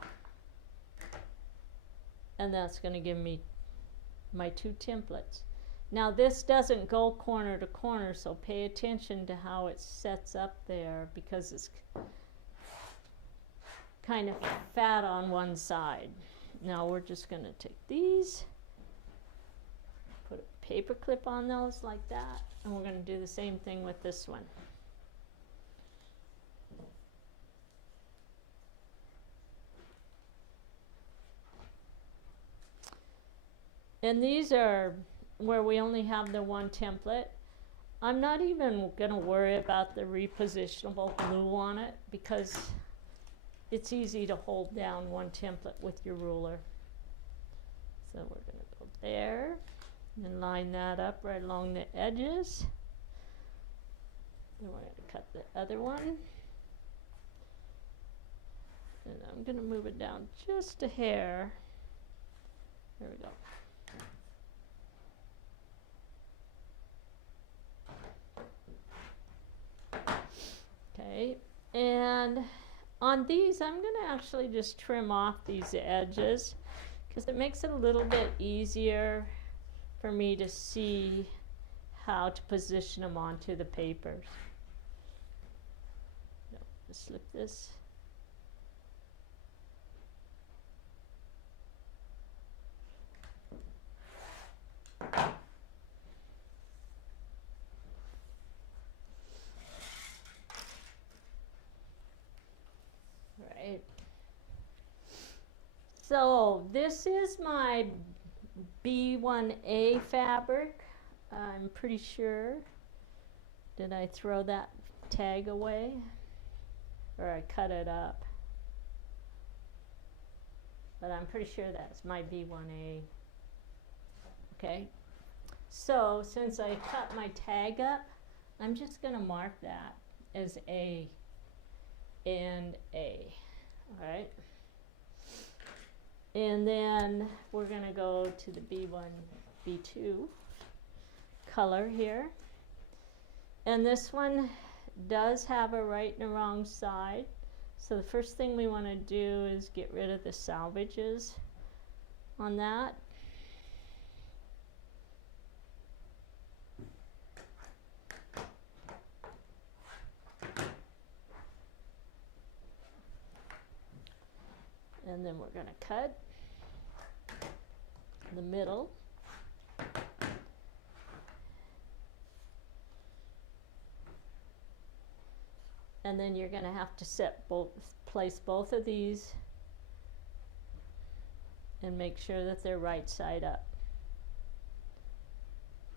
And that's going to give me my 2 templates. Now this doesn't go corner to corner, so pay attention to how it sets up there because it's kind of fat on one side. Now we're just going to take these, put a paper clip on those like that, and we're going to do the same thing with this one. And these are where we only have the 1 template. I'm not even going to worry about the repositionable glue on it because it's easy to hold down 1 template with your ruler. So we're going to go there, And line that up right along the edges. Then we're going to cut the other one. And I'm going to move it down just a hair. There we go. Okay, and on these I'm going to actually just trim off these edges because it makes it a little bit easier for me to see how to position them onto the papers. No, just slip this. Right. So this is my B1A fabric. I'm pretty sure. Did I throw that tag away? Or I cut it up? But I'm pretty sure that's my B1A. Okay. So since I cut my tag up, I'm just going to mark that as A and A. All right. And then we're going to go to the B1, B2 color here. And this one does have a right and a wrong side. So the first thing we want to do is get rid of the salvages on that. And then we're going to cut the middle. And then you're going to have to place both of these and make sure that they're right side up.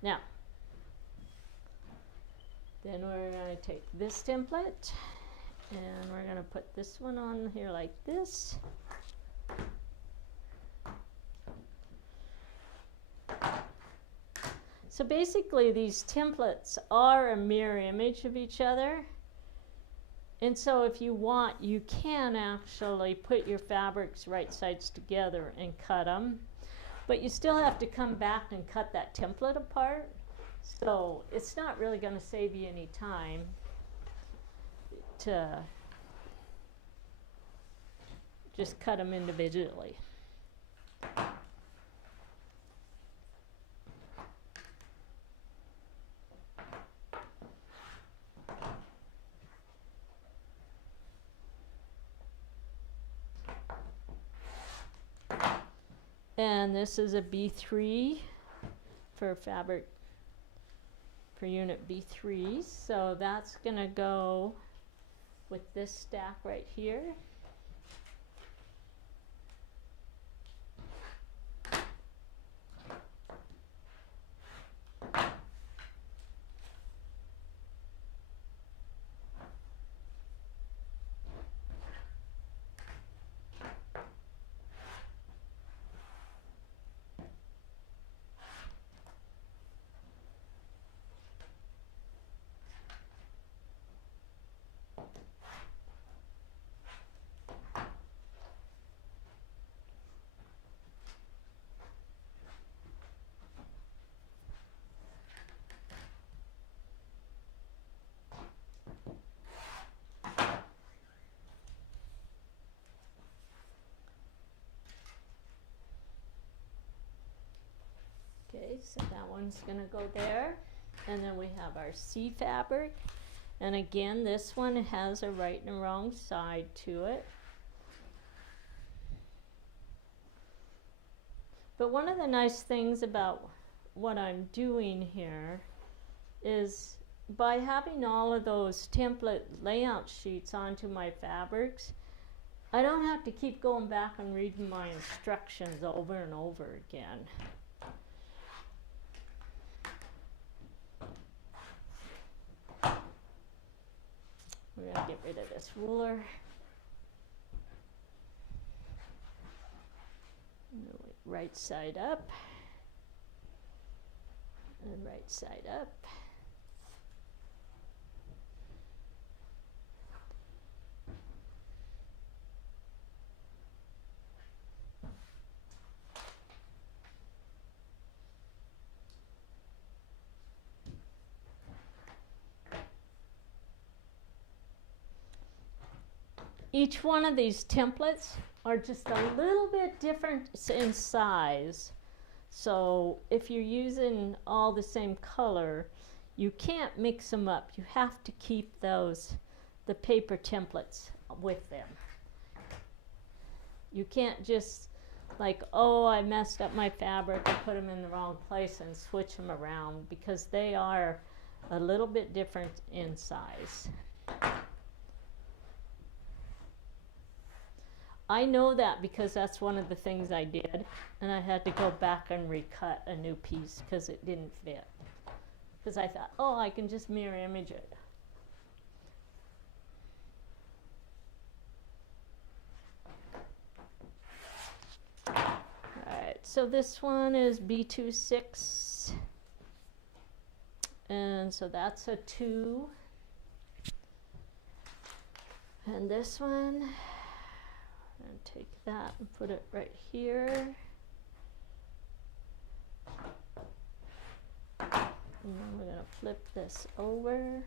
Now, then we're going to take this template and we're going to put this one on here like this. So basically these templates are a mirror image of each other. And so if you want, you can actually put your fabrics right sides together and cut them. But you still have to come back and cut that template apart. So it's not really going to save you any time to just cut them individually. And this is a B3 for fabric for unit B3. So that's going to go with this stack right here. Okay, so that one's going to go there. And then we have our C fabric. And again, this one has a right and a wrong side to it. But one of the nice things about what I'm doing here is by having all of those template layout sheets onto my fabrics, I don't have to keep going back and reading my instructions over and over again. We're going to get rid of this ruler. Right side up. And right side up. Each one of these templates are just a little bit different in size. So if you're using all the same color, you can't mix them up. You have to keep the paper templates with them. You can't just like, oh, I messed up my fabric and put them in the wrong place and switch them around, because they are a little bit different in size. I know that because that's one of the things I did, and I had to go back and recut a new piece because it didn't fit. Because I thought, oh, I can just mirror image it. Alright, so this one is B26, and so that's a 2. And this one, and take that and put it right here. And then we're going to flip this over.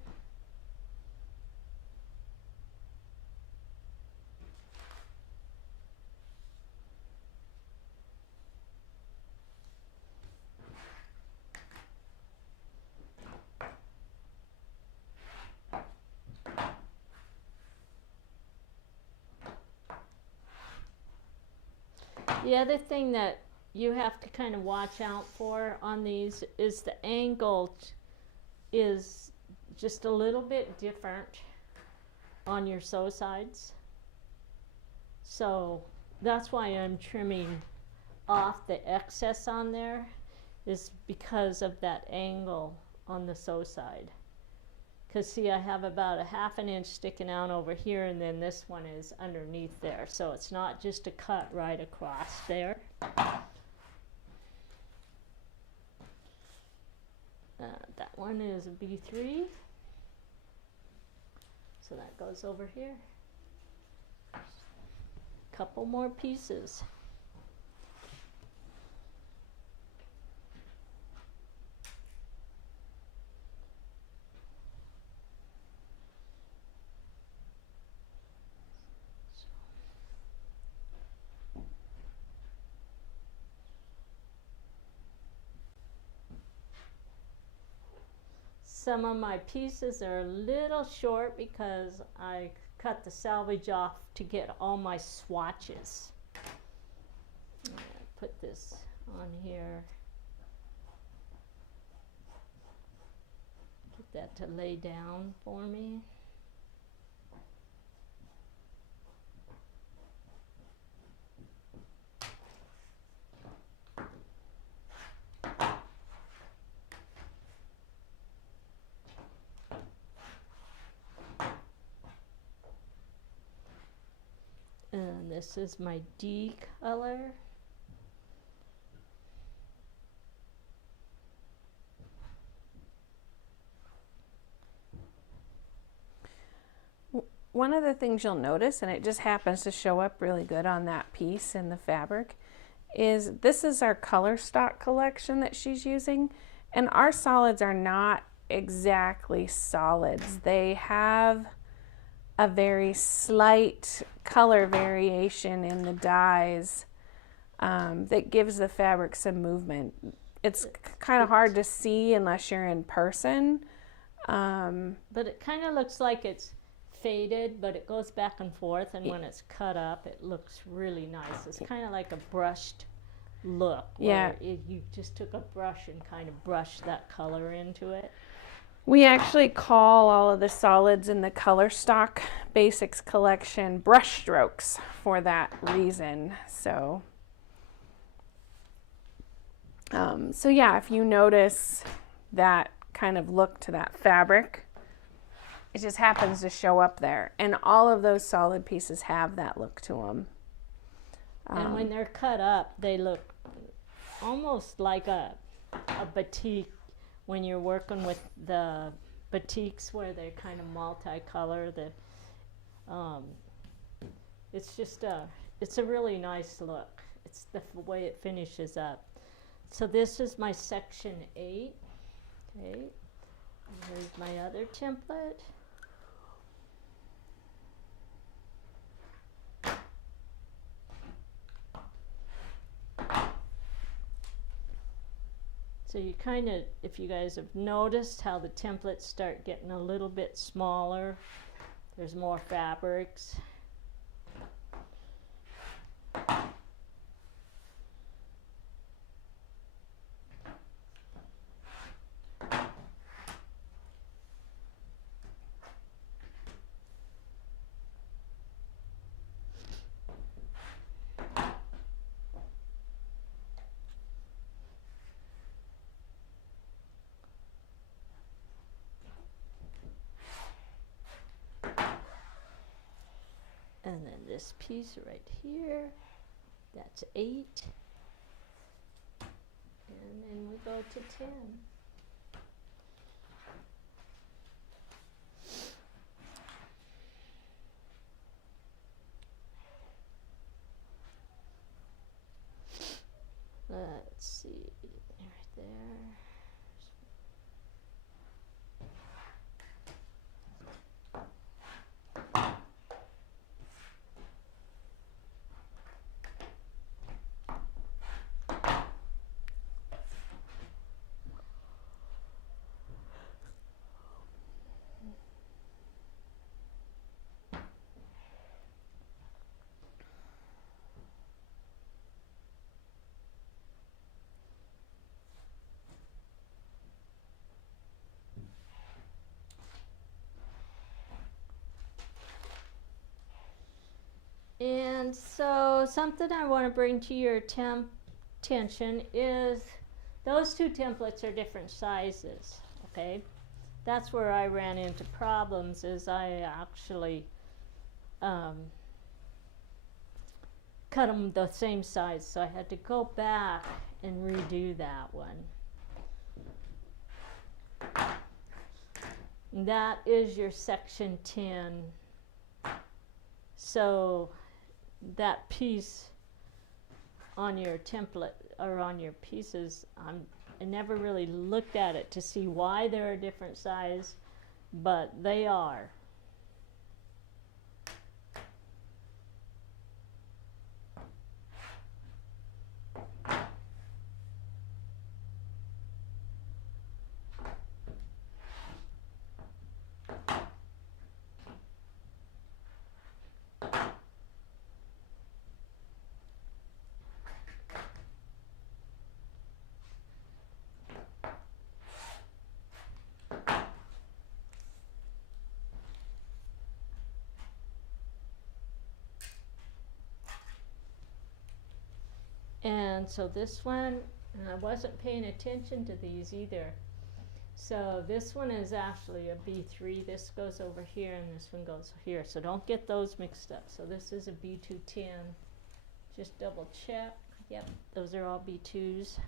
The other thing that you have to kind of watch out for on these is the angle is just a little bit different on your sew sides. So that's why I'm trimming off the excess on there, is because of that angle on the sew side. Because see, I have about a 1/2 inch sticking out over here, and then this one is underneath there. So it's not just a cut right across there. That one is a B3. So that goes over here. Couple more pieces. Some of my pieces are a little short because I cut the selvage off to get all my swatches. Put this on here. Get that to lay down for me. And this is my D color. One of the things you'll notice, and it just happens to show up really good on that piece in the fabric, is this is our color stock collection that she's using, and our solids are not exactly solids. They have a very slight color variation in the dyes that gives the fabric some movement. It's kind of hard to see unless you're in person. But it kind of looks like it's faded, but it goes back and forth, and when it's cut up, it looks really nice. It's kind of like a brushed look, where you just took a brush and kind of brushed that color into it. We actually call all of the solids in the Color Stock Basics collection brush strokes for that reason. So yeah, if you notice that kind of look to that fabric, it just happens to show up there. And all of those solid pieces have that look to them. And when they're cut up, they look almost like a batik when you're working with the batiks where they're kind of multicolor. It's a really nice look. It's the way it finishes up. So this is my section 8. Okay, here's my other template. So you kind of, if you guys have noticed how the templates start getting a little bit smaller, there's more fabrics. And then this piece right here, that's 8. And then we go to 10. Let's see, right there. And so something I want to bring to your attention is those two templates are different sizes, okay? That's where I ran into problems, is I actually cut them the same size, so I had to go back and redo that one. And that is your section 10. So that piece on your template or on your pieces, I never really looked at it to see why they're a different size, but they are. And so this one, and I wasn't paying attention to these either. So this one is actually a B3. This goes over here and this one goes here. So don't get those mixed up. So this is a B210. Just double check. Yep, those are all B2s.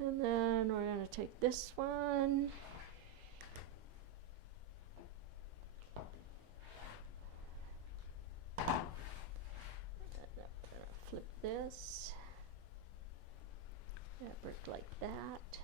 And then we're going to take this one. Flip this, fabric like that.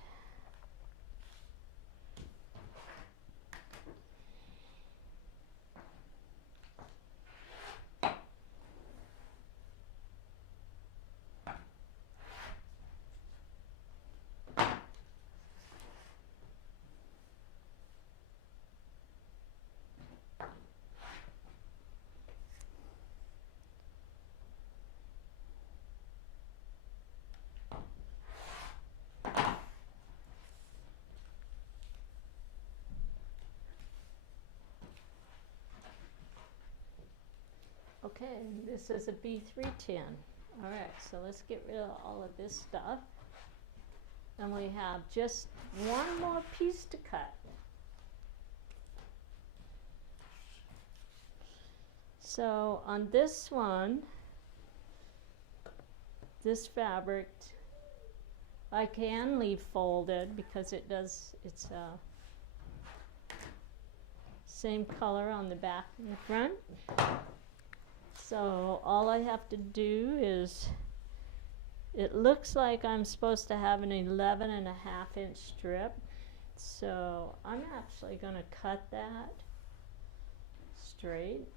Okay, this is a B310. All right, so let's get rid of all of this stuff. And we have just one more piece to cut. So on this one, this fabric I can leave folded because it does, it's same color on the back and the front. So all I have to do is, it looks like I'm supposed to have an 11.5-inch strip. So I'm actually going to cut that straight.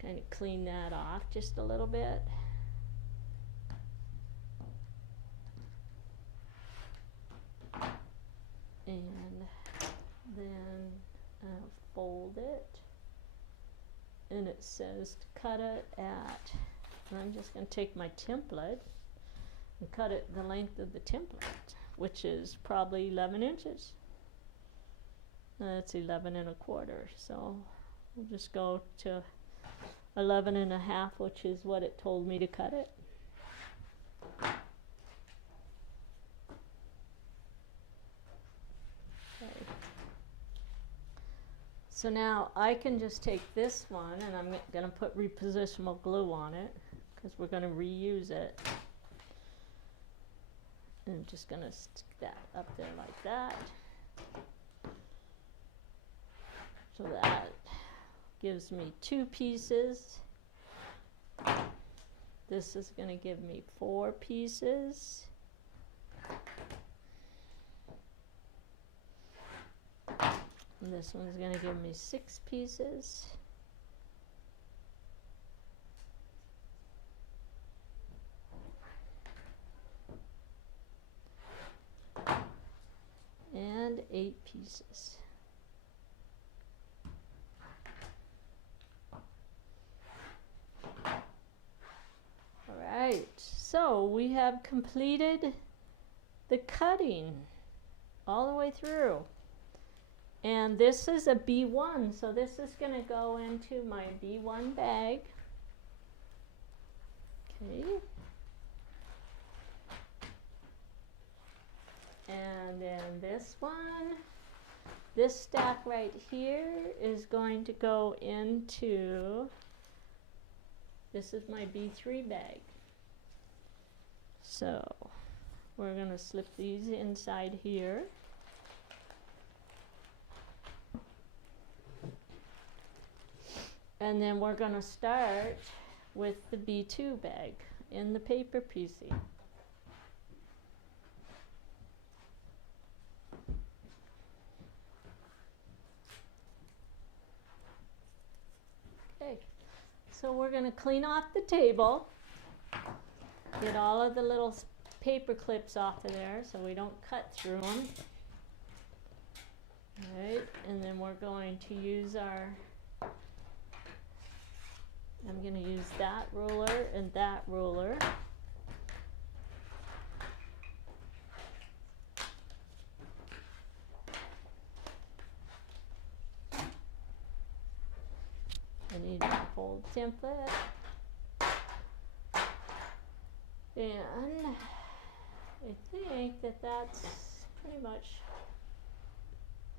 Kind of clean that off just a little bit. And then fold it. And it says to cut it at, and I'm just going to take my template and cut it the length of the template, which is probably 11 inches. That's 11.25. So we'll just go to 11.5, which is what it told me to cut it. Okay. So now I can just take this one and I'm going to put repositionable glue on it because we're going to reuse it. And I'm just going to stick that up there like that. So that gives me 2 pieces. This is going to give me 4 pieces. And this one's going to give me 6 pieces. And 8 pieces. Alright, so we have completed the cutting all the way through. And this is a B1, so this is going to go into my B1 bag. Okay. And then this one, this stack right here is going to go into, this is my B3 bag. So we're going to slip these inside here. And then we're going to start with the B2 bag in the paper piecing. Okay, so we're going to clean off the table, get all of the little paper clips off of there so we don't cut through them. All right, and then we're going to use our, I'm going to use that ruler and that ruler. I need a fold template. And I think that that's pretty much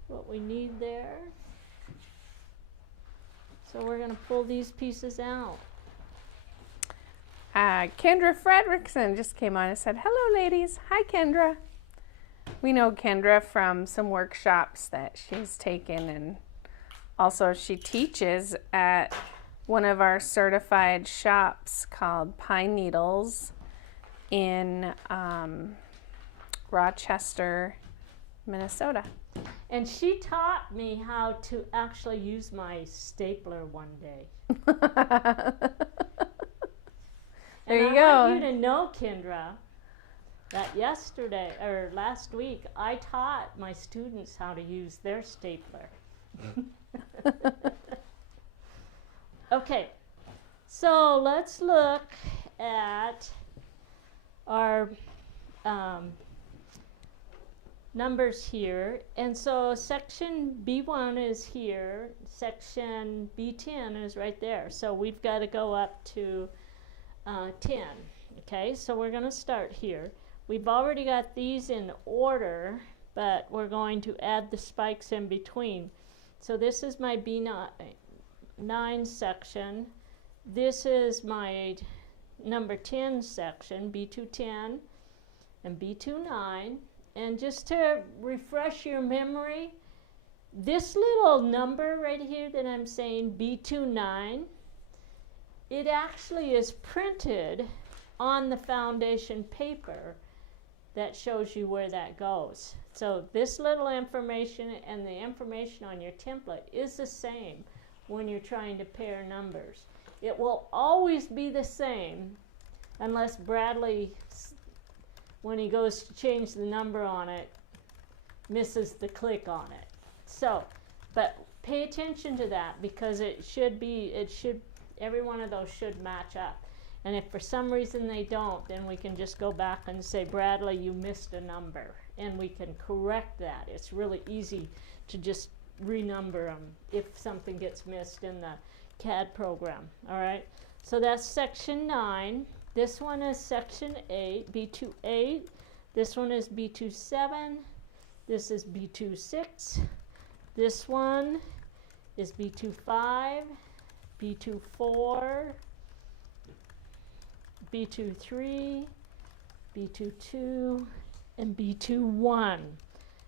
what we need there. So we're going to pull these pieces out. Kendra Fredrickson just came on and said, hello ladies. Hi Kendra. We know Kendra from some workshops that she's taken, and also she teaches at one of our certified shops called Pine Needles in Rochester, Minnesota. And she taught me how to actually use my stapler one day. There you go. I want you to know, Kendra, that yesterday or last week I taught my students how to use their stapler. Okay, so let's look at our numbers here. And so section B1 is here, section B10 is right there. So we've got to go up to 10. Okay, so we're going to start here. We've already got these in order, but we're going to add the spikes in between. So this is my B9 section. this is my number 10 section, B210 and B29. And just to refresh your memory, this little number right here that I'm saying, B29, it actually is printed on the foundation paper that shows you where that goes. So this little information and the information on your template is the same when you're trying to pair numbers. It will always be the same unless Bradley, when he goes to change the number on it, misses the click on it. So, but pay attention to that because every one of those should match up. And if for some reason they don't, then we can just go back and say, Bradley, you missed a number. And we can correct that. It's really easy to just renumber them if something gets missed in the CAD program. All right, so that's section 9. This one is section 8, B28. This one is B27. This is B26. This one is B25, B24, B23, B22, and B21.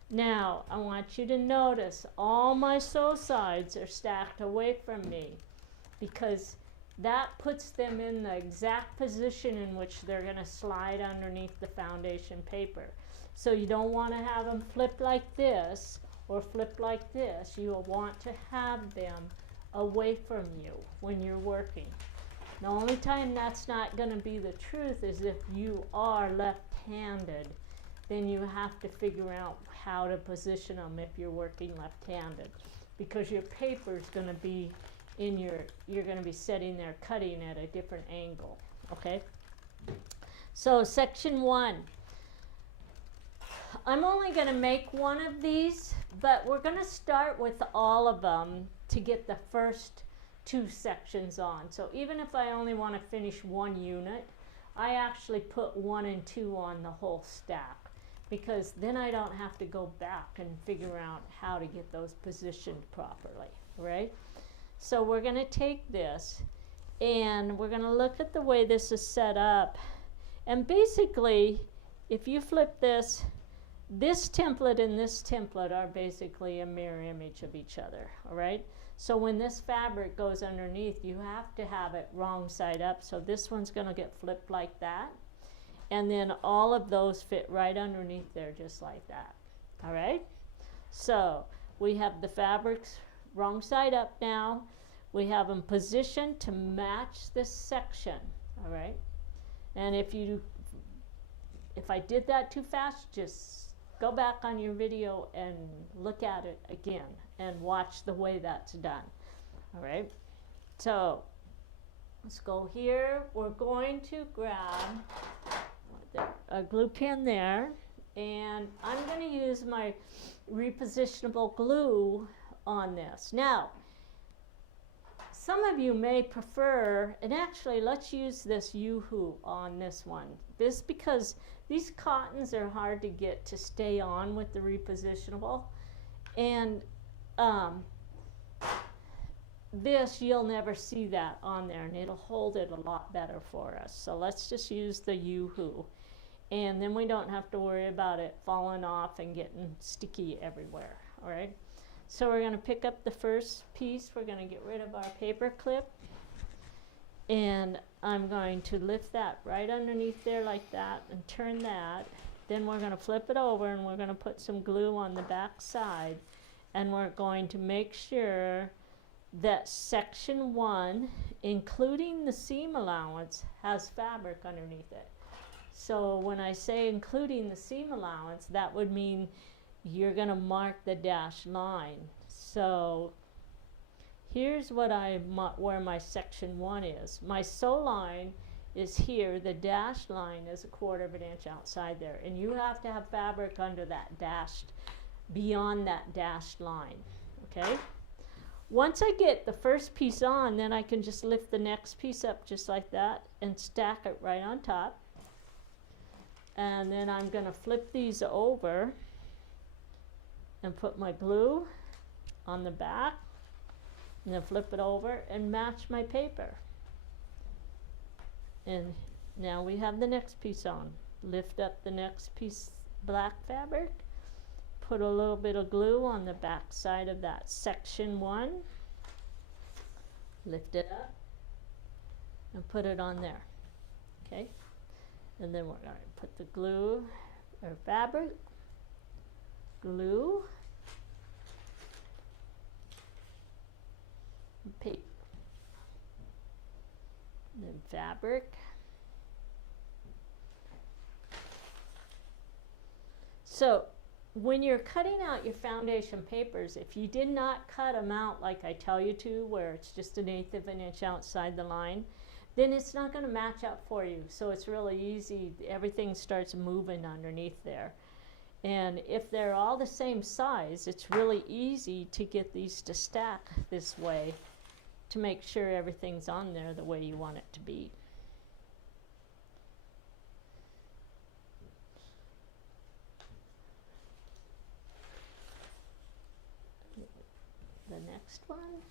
Now, I want you to notice all my sew sides are stacked away from me because that puts them in the exact position in which they're going to slide underneath the foundation paper. So you don't want to have them flip like this or flip like this. You'll want to have them away from you when you're working. The only time that's not going to be the truth is if you are left-handed. Then you have to figure out how to position them if you're working left-handed, because your paper is going to be you're going to be sitting there cutting at a different angle, okay? So section 1. I'm only going to make one of these, but we're going to start with all of them to get the first 2 sections on. So even if I only want to finish 1 unit, I actually put 1 and 2 on the whole stack, because then I don't have to go back and figure out how to get those positioned properly, right? So we're going to take this and we're going to look at the way this is set up. And basically, if you flip this, this template and this template are basically a mirror image of each other, all right? So when this fabric goes underneath, you have to have it wrong side up. So this one's going to get flipped like that. And then all of those fit right underneath there just like that, all right? So we have the fabrics wrong side up now. We have them positioned to match this section, all right? And if I did that too fast, just go back on your video and look at it again and watch the way that's done, all right? So let's go here. We're going to grab a glue pen there, and I'm going to use my repositionable glue on this. Now, some of you may prefer, and actually let's use this Yoo-hoo on this one. This because these cottons are hard to get to stay on with the repositionable, and this you'll never see that on there, and it'll hold it a lot better for us. So let's just use the Yoo-hoo, and then we don't have to worry about it falling off and getting sticky everywhere, all right? So we're going to pick up the first piece. We're going to get rid of our paper clip, and I'm going to lift that right underneath there like that and turn that. Then we're going to flip it over, and we're going to put some glue on the back side, and we're going to make sure that section 1, including the seam allowance, has fabric underneath it. So when I say including the seam allowance, that would mean you're going to mark the dashed line. So here's what where my section 1 is. My sew line is here. The dashed line is 1/4 of an inch outside there, and you have to have fabric under that dashed, beyond that dashed line, okay? Once I get the first piece on, then I can just lift the next piece up just like that and stack it right on top. And then I'm going to flip these over and put my glue on the back, and then flip it over and match my paper. And now we have the next piece on. Lift up the next piece black fabric, put a little bit of glue on the back side of that section 1, lift it up and put it on there. Okay, and then we're going to put the glue or fabric, glue, and paper, then fabric. So when you're cutting out your foundation papers, if you did not cut them out like I tell you to, where it's just 1/8 of an inch outside the line, then it's not going to match up for you. So it's really easy. Everything starts moving underneath there. And if they're all the same size, it's really easy to get these to stack this way to make sure everything's on there the way you want it to be. The next one,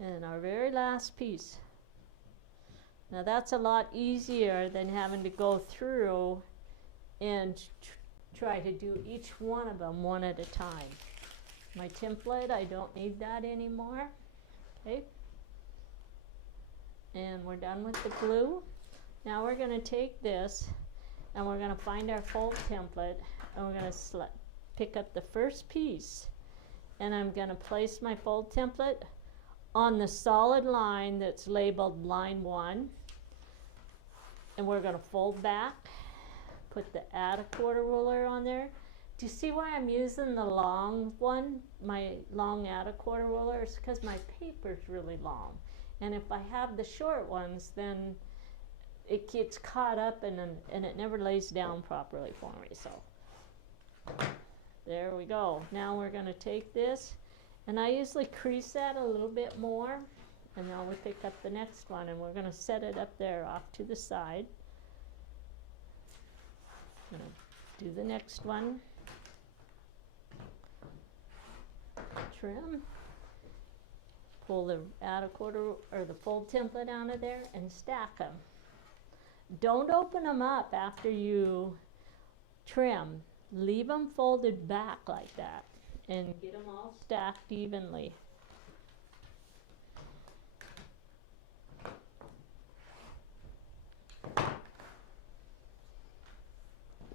and our very last piece. Now that's a lot easier than having to go through and try to do each one of them one at a time. My template, I don't need that anymore. Okay, and we're done with the glue. Now we're going to take this and we're going to find our fold template, and we're going to pick up the first piece, and I'm going to place my fold template on the solid line that's labeled line 1, and we're going to fold back, put the add a quarter ruler on there. Do you see why I'm using the long one, my long add a quarter ruler? It's because my paper's really long, and if I have the short ones, then it gets caught up and it never lays down properly for me. So there we go. Now we're going to take this, and I usually crease that a little bit more, and now we pick up the next one, and we're going to set it up there off to the side. I'm going to do the next one. Trim. Pull the add a quarter or the fold template out of there and stack them. Don't open them up after you trim. Leave them folded back like that and get them all stacked evenly.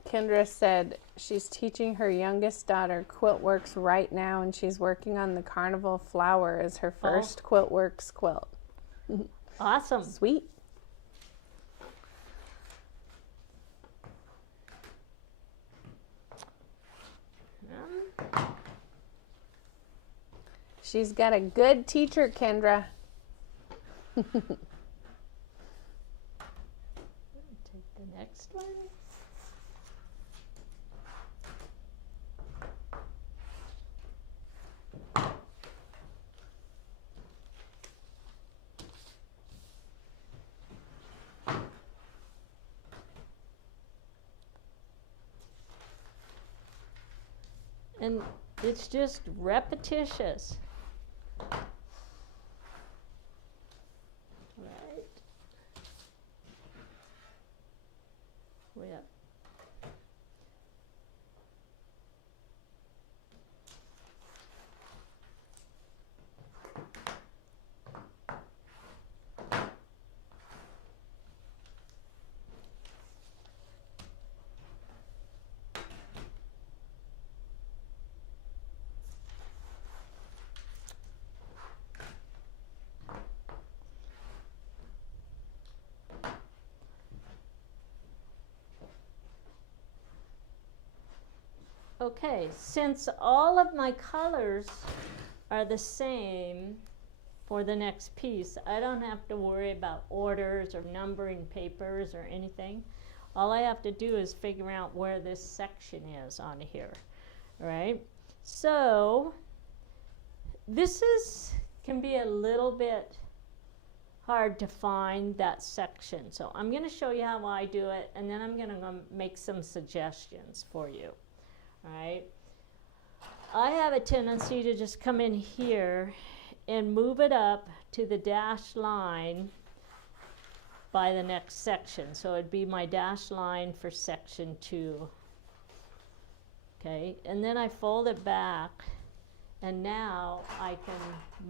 Kendra said she's teaching her youngest daughter Quiltworx right now, and she's working on the carnival flower as her first Quiltworx quilt. Awesome. Sweet. She's got a good teacher, Kendra. Take the next one. And it's just repetitious. Right. Yep. Okay, since all of my colors are the same for the next piece, I don't have to worry about orders or numbering papers or anything. All I have to do is figure out where this section is on here, right? So this can be a little bit hard to find that section. So I'm going to show you how I do it, and then I'm going to make some suggestions for you. Right? I have a tendency to just come in here and move it up to the dashed line by the next section. So it'd be my dashed line for section 2. Okay, and then I fold it back, and now I can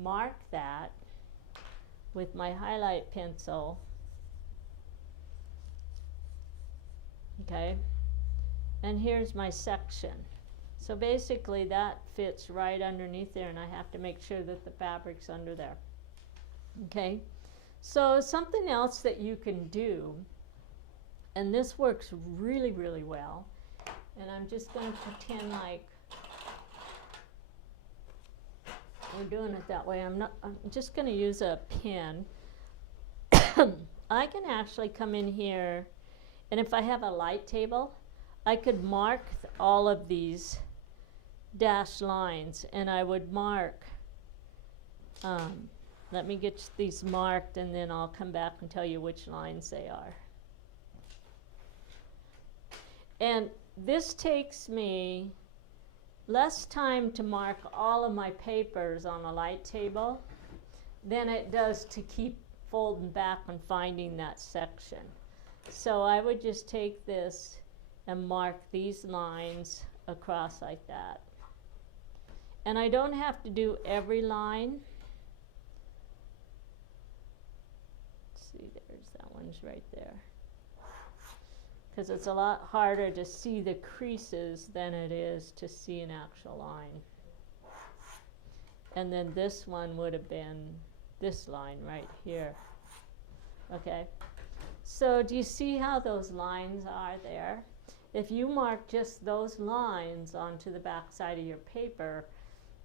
mark that with my highlight pencil. Okay, and here's my section. So basically that fits right underneath there, and I have to make sure that the fabric's under there. Okay, so something else that you can do, and this works really, really well, and I'm just going to pretend like we're doing it that way. I'm just going to use a pen. I can actually come in here, and if I have a light table, I could mark all of these dashed lines, and I would mark, let me get these marked, and then I'll come back and tell you which lines they are. And this takes me less time to mark all of my papers on a light table than it does to keep folding back and finding that section. So I would just take this and mark these lines across like that. And I don't have to do every line. Let's see, that one's right there. Because it's a lot harder to see the creases than it is to see an actual line. And then this one would have been this line right here. Okay, so do you see how those lines are there? If you mark just those lines onto the back side of your paper,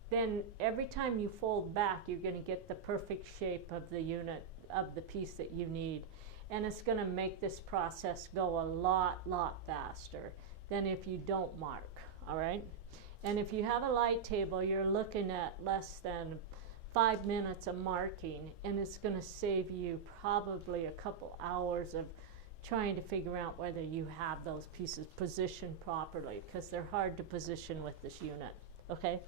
then every time you fold back, you're going to get the perfect shape of the unit, of the piece that you need. And it's going to make this process go a lot faster than if you don't mark, all right? And if you have a light table, you're looking at less than 5 minutes of marking, and it's going to save you probably a couple hours of trying to figure out whether you have those pieces positioned properly, because they're hard to position with this unit, okay?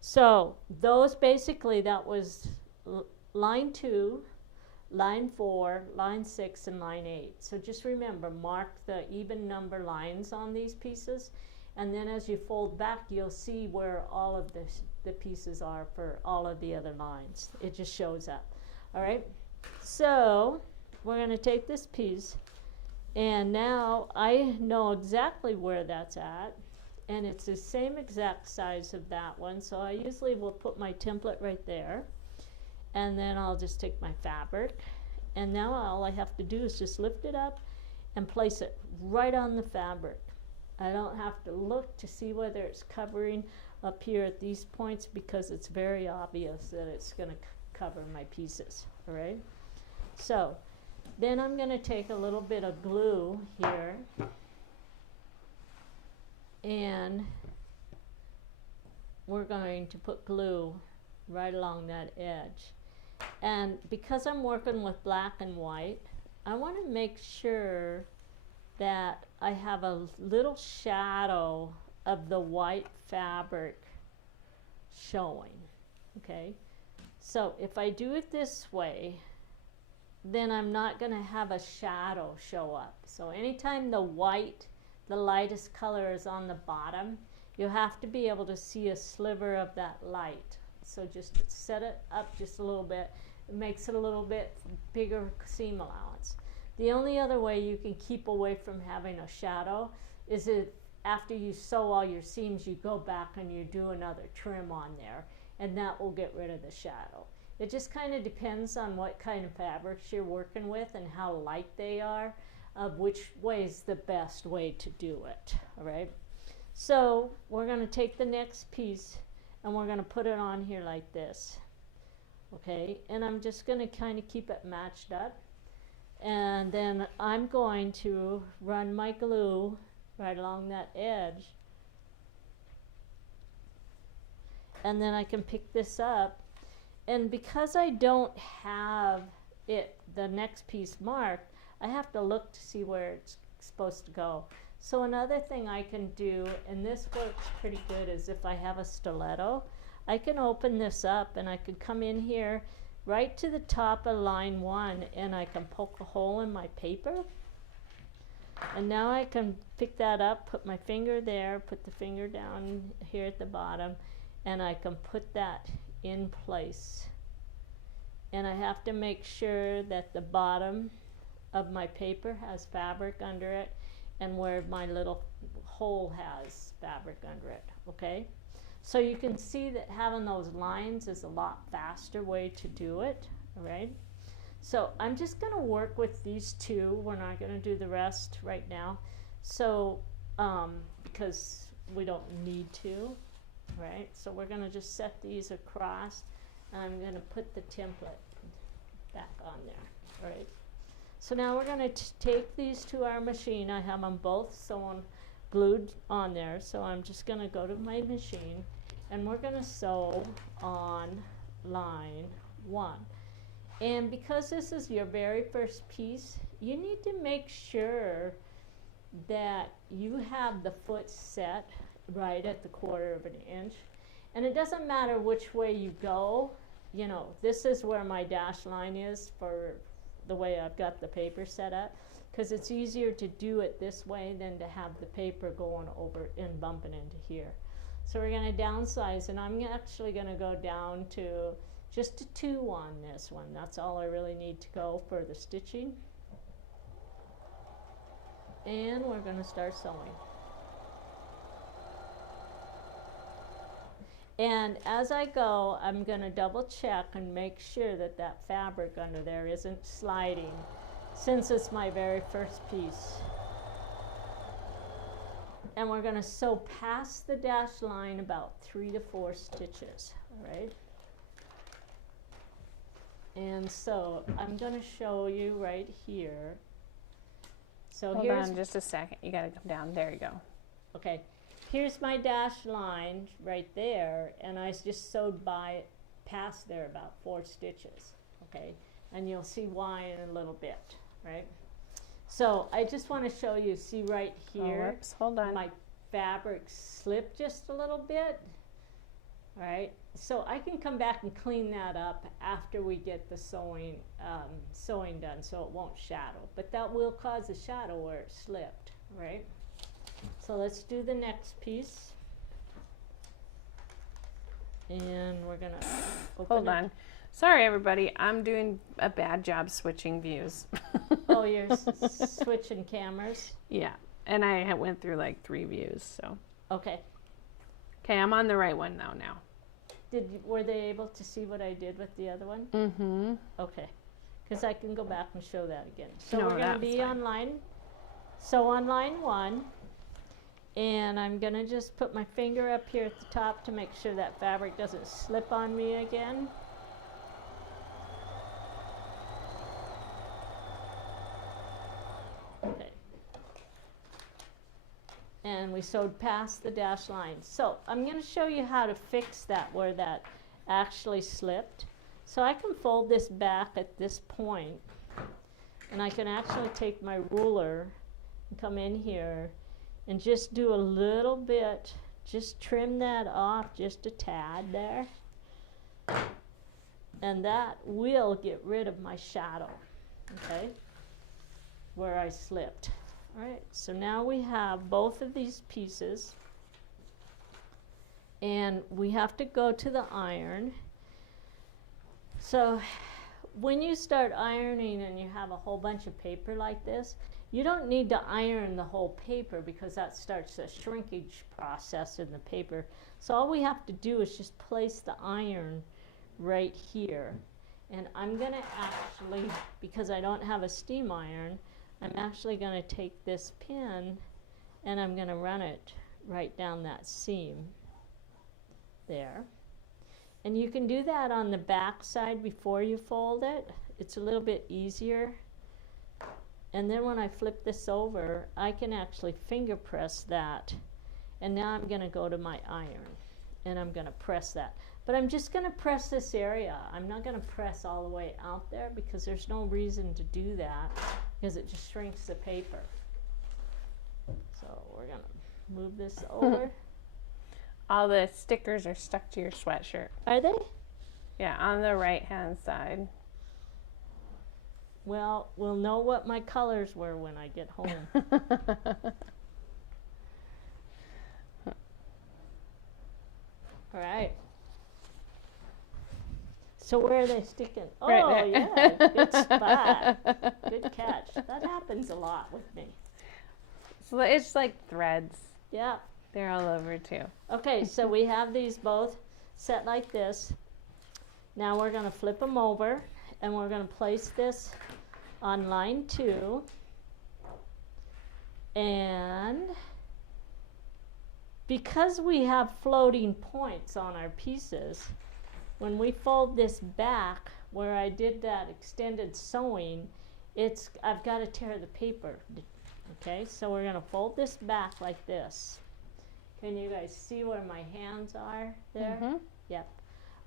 So those basically, that was line 2, line 4, line 6, and line 8. So just remember, mark the even number lines on these pieces, and then as you fold back, you'll see where all of the pieces are for all of the other lines. It just shows up. All right, so we're going to take this piece, and now I know exactly where that's at, and it's the same exact size of that one, so I usually will put my template right there. And then I'll just take my fabric, and now all I have to do is just lift it up and place it right on the fabric. I don't have to look to see whether it's covering up here at these points, because it's very obvious that it's going to cover my pieces, all right? So then I'm going to take a little bit of glue here, and we're going to put glue right along that edge. And because I'm working with black and white, I want to make sure that I have a little shadow of the white fabric showing, okay? So if I do it this way, then I'm not going to have a shadow show up. So anytime the white, the lightest color, is on the bottom, you have to be able to see a sliver of that light. So just set it up just a little bit. It makes it a little bit bigger seam allowance. The only other way you can keep away from having a shadow is if after you sew all your seams, you go back and you do another trim on there, and that will get rid of the shadow. It just kind of depends on what kind of fabrics you're working with and how light they are, of which way is the best way to do it, all right? So we're going to take the next piece, and we're going to put it on here like this, okay? And I'm just going to kind of keep it matched up, and then I'm going to run my glue right along that edge, and then I can pick this up. And because I don't have it, the next piece marked, I have to look to see where it's supposed to go. So another thing I can do, and this works pretty good, is if I have a stiletto, I can open this up and I could come in here right to the top of line 1, and I can poke a hole in my paper. And now I can pick that up, put my finger there, put the finger down here at the bottom, and I can put that in place. And I have to make sure that the bottom of my paper has fabric under it, and where my little hole has fabric under it, okay? So you can see that having those lines is a lot faster way to do it, all right? So I'm just gonna work with these two. We're not gonna do the rest right now. So, because we don't need to, right? So we're gonna just set these across, and I'm gonna put the template back on there, all right? So now we're gonna take these to our machine. I have them both sewn, glued on there. So I'm just gonna go to my machine, and we're gonna sew on line 1. And because this is your very first piece, you need to make sure that you have the foot set right at the 1/4 of an inch. And it doesn't matter which way you go, you know, this is where my dash line is for the way I've got the paper set up, because it's easier to do it this way than to have the paper going over and bumping into here. So we're gonna downsize, and I'm actually gonna go down to just a 2 on this one. That's all I really need to go for the stitching. And we're going to start sewing. And as I go, I'm going to double check and make sure that that fabric under there isn't sliding, since it's my very first piece. And we're going to sew past the dash line about 3 to 4 stitches, all right? And so I'm going to show you right here. So Hold here's, on just a second. You got to come down. There you go. okay, here's my dash line right there, and I just sewed by past there about 4 stitches, okay? And you'll see why in a little bit, right? So I just want to show you, see right here, whoops, hold on. my fabric slipped just a little bit, right? So I can come back and clean that up after we get the sewing done, so it won't shadow. But that will cause a shadow where it slipped, right? So let's do the next piece. And we're gonna open Hold on. Sorry, everybody. I'm doing a bad job switching views. Oh, you're switching cameras? Yeah, and I went through like 3 views, so. Okay. Okay, I'm on the right one now. Were they able to see what I did with the other one? Mm-hmm. Okay, because I can go back and show that again. So No, we're going to that was be fine. on line, so on line 1, and I'm going to just put my finger up here at the top to make sure that fabric doesn't slip on me again. Okay. And we sewed past the dash line. So I'm going to show you how to fix that where that actually slipped. So I can fold this back at this point, and I can actually take my ruler and come in here and just do a little bit, just trim that off just a tad there. And that will get rid of my shadow, okay, where I slipped. All right, so now we have both of these pieces, and we have to go to the iron. So when you start ironing and you have a whole bunch of paper like this, you don't need to iron the whole paper because that starts a shrinkage process in the paper. So all we have to do is just place the iron right here. And I'm gonna actually, because I don't have a steam iron, I'm actually going to take this pin and I'm going to run it right down that seam there. And you can do that on the back side before you fold it. It's a little bit easier. And then when I flip this over, I can actually finger press that. And now I'm going to go to my iron and I'm going to press that. But I'm just going to press this area. I'm not going to press all the way out there because there's no reason to do that, because it just shrinks the paper. So we're going to move this over. All the stickers are stuck to your sweatshirt. Are they? Yeah, on the right hand side. Well, we'll know what my colors were when I get home. All right. So where are they sticking? Oh, Right there. yeah, good spot. Good catch. That happens a lot with me. So it's like threads. Yeah. They're all over too. Okay, so we have these both set like this. Now we're going to flip them over, and we're going to place this on line 2. And because we have floating points on our pieces, when we fold this back where I did that extended sewing, I've got to tear the paper. Okay, so we're going to fold this back like this. Can you guys see where my hands are there? Mm-hmm. Yep.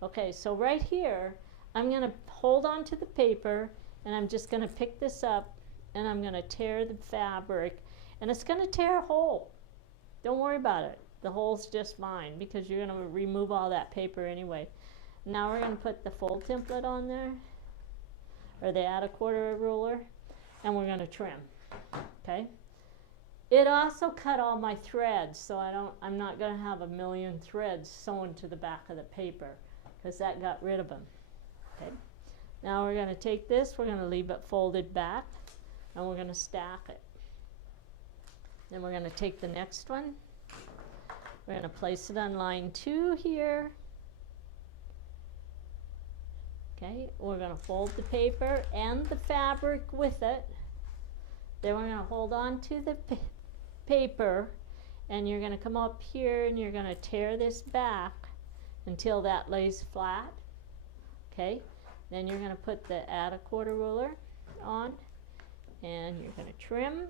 Okay, so right here, I'm going to hold on to the paper, and I'm just going to pick this up, and I'm going to tear the fabric, and it's going to tear a hole. Don't worry about it. The hole's just fine because you're going to remove all that paper anyway. Now we're going to put the fold template on there, or the add a quarter ruler, and we're going to trim. Okay. It also cut all my threads, so I'm not going to have a million threads sewn to the back of the paper because that got rid of them. Okay. Now we're going to take this, we're going to leave it folded back, and we're going to stack it. Then we're going to take the next one. We're going to place it on line 2 here. Okay, we're going to fold the paper and the fabric with it. Then we're going to hold on to the paper, and you're going to come up here and you're going to tear this back until that lays flat. Okay, then you're going to put the add a quarter ruler on, and you're going to trim.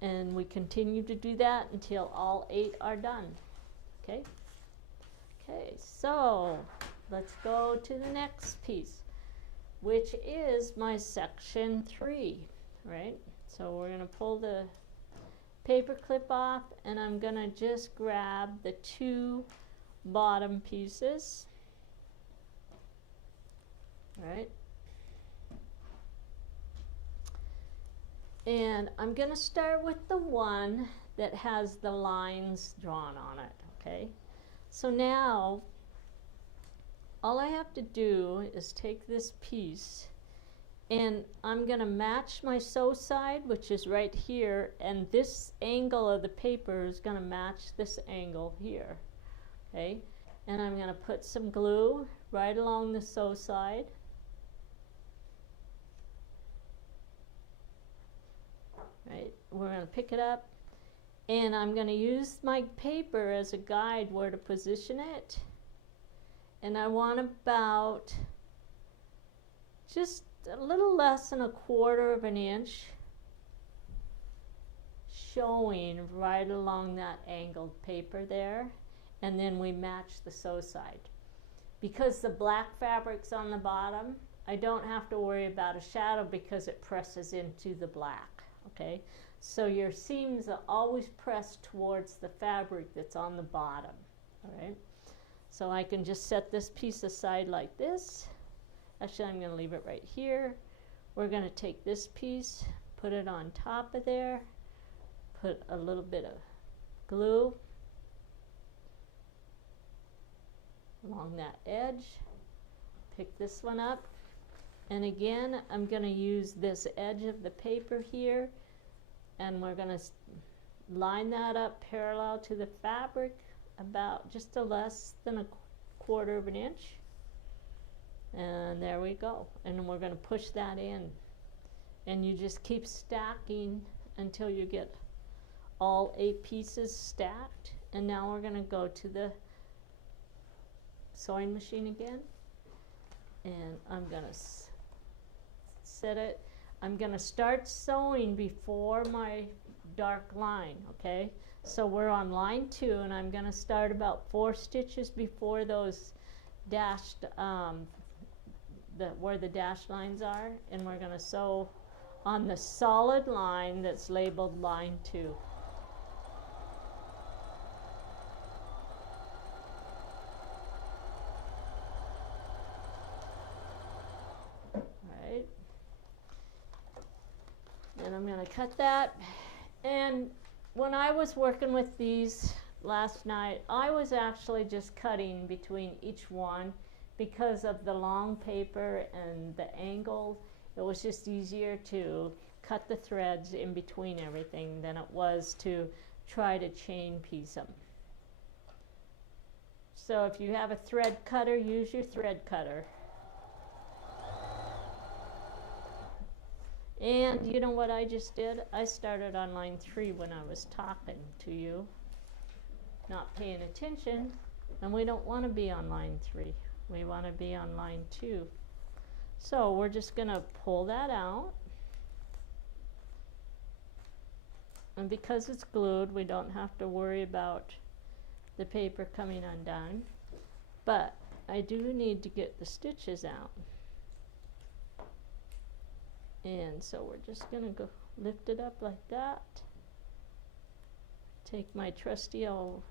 And we continue to do that until all 8 are done. Okay. Okay, so let's go to the next piece, which is my section 3, right? So we're going to pull the paper clip off, and I'm going to just grab the 2 bottom pieces, right? And I'm going to start with the one that has the lines drawn on it, okay? So now, all I have to do is take this piece, and I'm going to match my sew side, which is right here, and this angle of the paper is going to match this angle here, okay? And I'm going to put some glue right along the sew side. Right, we're going to pick it up, and I'm going to use my paper as a guide where to position it. And I want about just a little less than 1/4 of an inch showing right along that angled paper there, and then we match the sew side. Because the black fabric's on the bottom, I don't have to worry about a shadow because it presses into the black. Okay, so your seams are always pressed towards the fabric that's on the bottom. All right, so I can just set this piece aside like this. Actually, I'm going to leave it right here. We're going to take this piece, put it on top of there, put a little bit of glue along that edge, pick this one up, and again I'm going to use this edge of the paper here, and we're going to line that up parallel to the fabric about just a less than 1/4 of an inch, and there we go. And we're going to push that in, and you just keep stacking until you get all 8 pieces stacked. And now we're going to go to the sewing machine again, and I'm going to set it. I'm going to start sewing before my dark line, okay? So we're on line 2, and I'm going to start about 4 stitches before those dashed, where the dashed lines are, and we're going to sew on the solid line that's labeled line 2. And I'm going to cut that. And when I was working with these last night, I was actually just cutting between each one because of the long paper and the angle. It was just easier to cut the threads in between everything than it was to try to chain piece them. So if you have a thread cutter, use your thread cutter. And you know what I just did? I started on line 3 when I was talking to you, not paying attention, and we don't want to be on line 3. We want to be on line 2. So we're just going to pull that out. And because it's glued, we don't have to worry about the paper coming undone. But I do need to get the stitches out. And so we're just going to go lift it up like that. Take my trusty old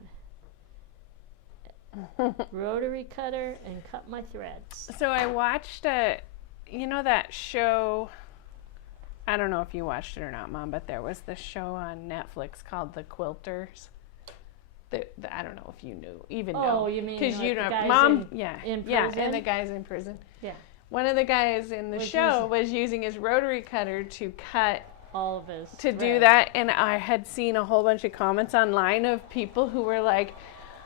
rotary cutter and cut my threads. So I watched you know that show, I don't know if you watched it or not, Mom, but there was this show on Netflix called The Quilters. I don't know if you knew, even know. Oh, you mean because like you know, the guys Mom, in yeah, prison? and the guys in prison. Yeah. One of the guys in the show was using his rotary cutter to cut all of his to thread. do that, and I had seen a whole bunch of comments online of people who were like,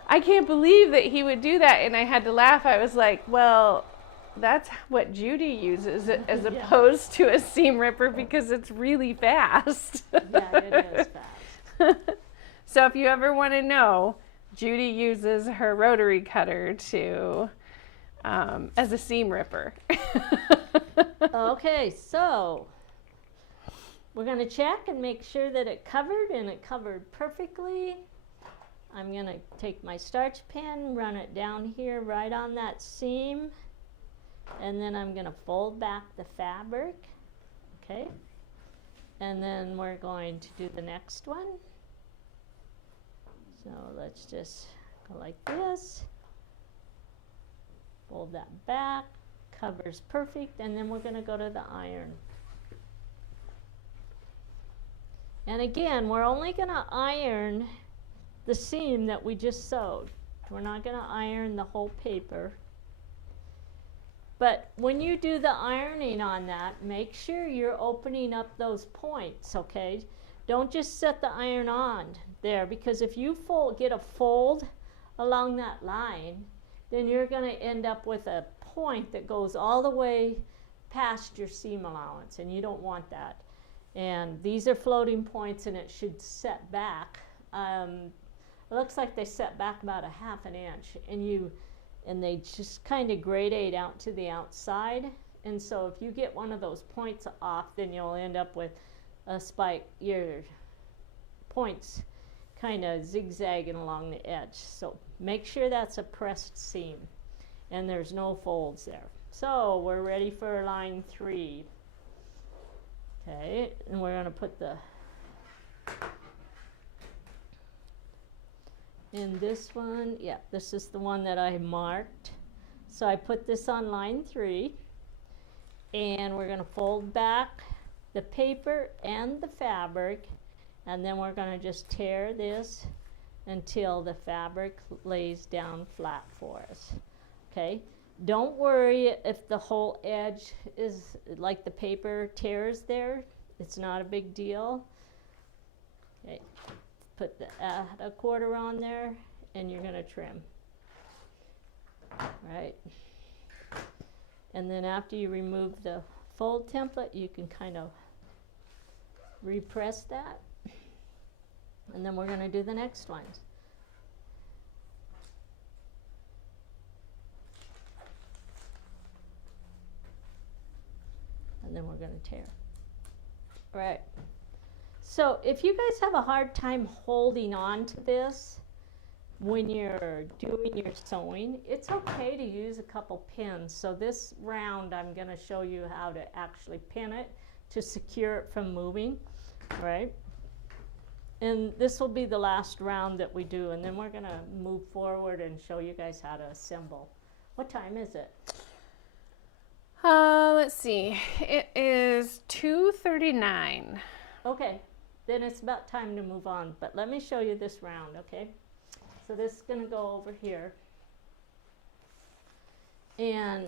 I can't believe that he would do that, and I had to laugh. I was like, well, that's what Judy uses as opposed to a seam ripper because it's really fast. Yeah, it is fast. So if you ever want to know, Judy uses her rotary cutter to as a seam ripper. Okay, so we're going to check and make sure that it covered, and it covered perfectly. I'm going to take my starch pen, run it down here right on that seam, and then I'm going to fold back the fabric, okay? And then we're going to do the next one. So let's just go like this. Fold that back, covers perfect, and then we're going to go to the iron. And again, we're only going to iron the seam that we just sewed. We're not going to iron the whole paper. But when you do the ironing on that, make sure you're opening up those points, okay? Don't just set the iron on there, because if you get a fold along that line, then you're going to end up with a point that goes all the way past your seam allowance, and you don't want that. And these are floating points, and it should set back. It looks like they set back about a ½ inch, and they just kind of gradate out to the outside. And so if you get one of those points off, then you'll end up with a spike, your points kind of zigzagging along the edge. So make sure that's a pressed seam and there's no folds there. So we're ready for line 3. Okay, and we're going to put in this one, yeah, this is the one that I marked. So I put this on line 3, and we're going to fold back the paper and the fabric, and then we're going to just tear this until the fabric lays down flat for us. Okay, don't worry if the whole edge is like the paper tears there. It's not a big deal. Okay, put the add a quarter on there, and you're going to trim. Right, and then after you remove the fold template, you can kind of repress that, and then we're going to do the next ones. And then we're going to tear. Right. So if you guys have a hard time holding on to this when you're doing your sewing, it's okay to use a couple pins. So this round, I'm going to show you how to actually pin it to secure it from moving, right? And this will be the last round that we do, and then we're going to move forward and show you guys how to assemble. What time is it? Let's see. It is 2:39. Okay, then it's about time to move on, but let me show you this round, okay? So this is gonna go over here. And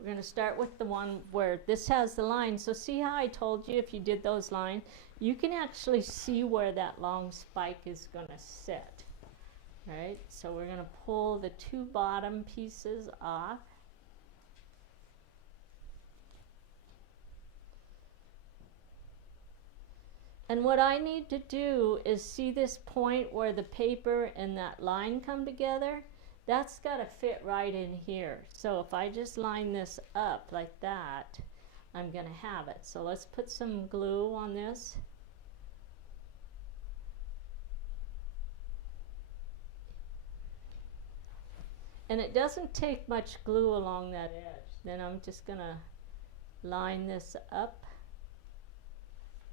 we're going to start with the one where this has the line. So see how I told you if you did those lines, you can actually see where that long spike is going to sit. Right? So we're going to pull the two bottom pieces off. And what I need to do is see this point where the paper and that line come together. That's got to fit right in here. So if I just line this up like that, I'm going to have it. So let's put some glue on this. And it doesn't take much glue along that edge. Then I'm just going to line this up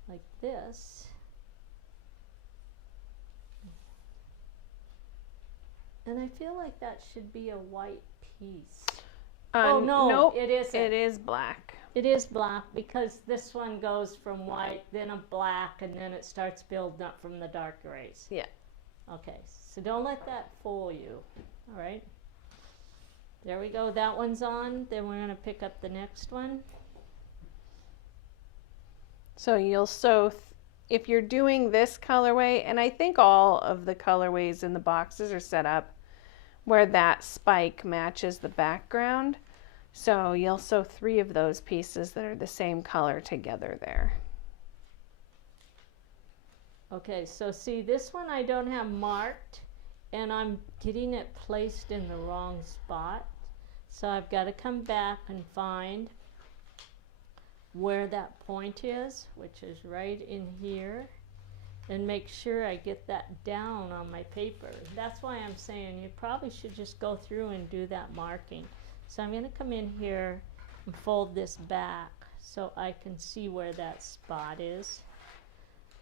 like this. And I feel like that should be a white piece. Oh no, nope, it isn't. It is black. It is black because this one goes from white, then a black, and then it starts building up from the dark grays. Yeah. Okay, so don't let that fool you. All right. There we go. That one's on. Then we're going to pick up the next one. So you'll sew, if you're doing this colorway, and I think all of the colorways in the boxes are set up where that spike matches the background. So you'll sew 3 of those pieces that are the same color together there. Okay, so see this one I don't have marked, and I'm getting it placed in the wrong spot. So I've got to come back and find where that point is, which is right in here, and make sure I get that down on my paper. That's why I'm saying you probably should just go through and do that marking. So I'm going to come in here and fold this back so I can see where that spot is,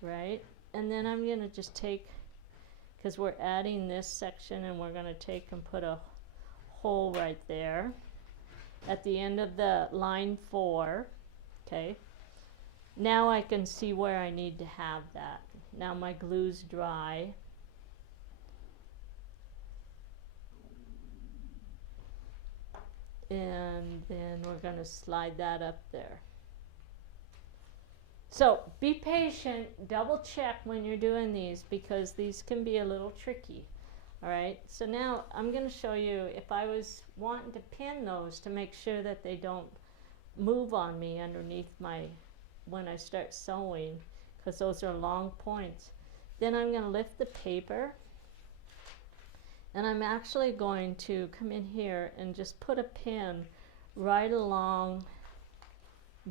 right? And then I'm going to just take, because we're adding this section, and we're going to take and put a hole right there at the end of the line 4. Okay, now I can see where I need to have that. Now my glue's dry. And then we're going to slide that up there. So be patient, double check when you're doing these because these can be a little tricky. All right, so now I'm going to show you if I was wanting to pin those to make sure that they don't move on me underneath my, when I start sewing, because those are long points. Then I'm going to lift the paper, and I'm actually going to come in here and just put a pin right along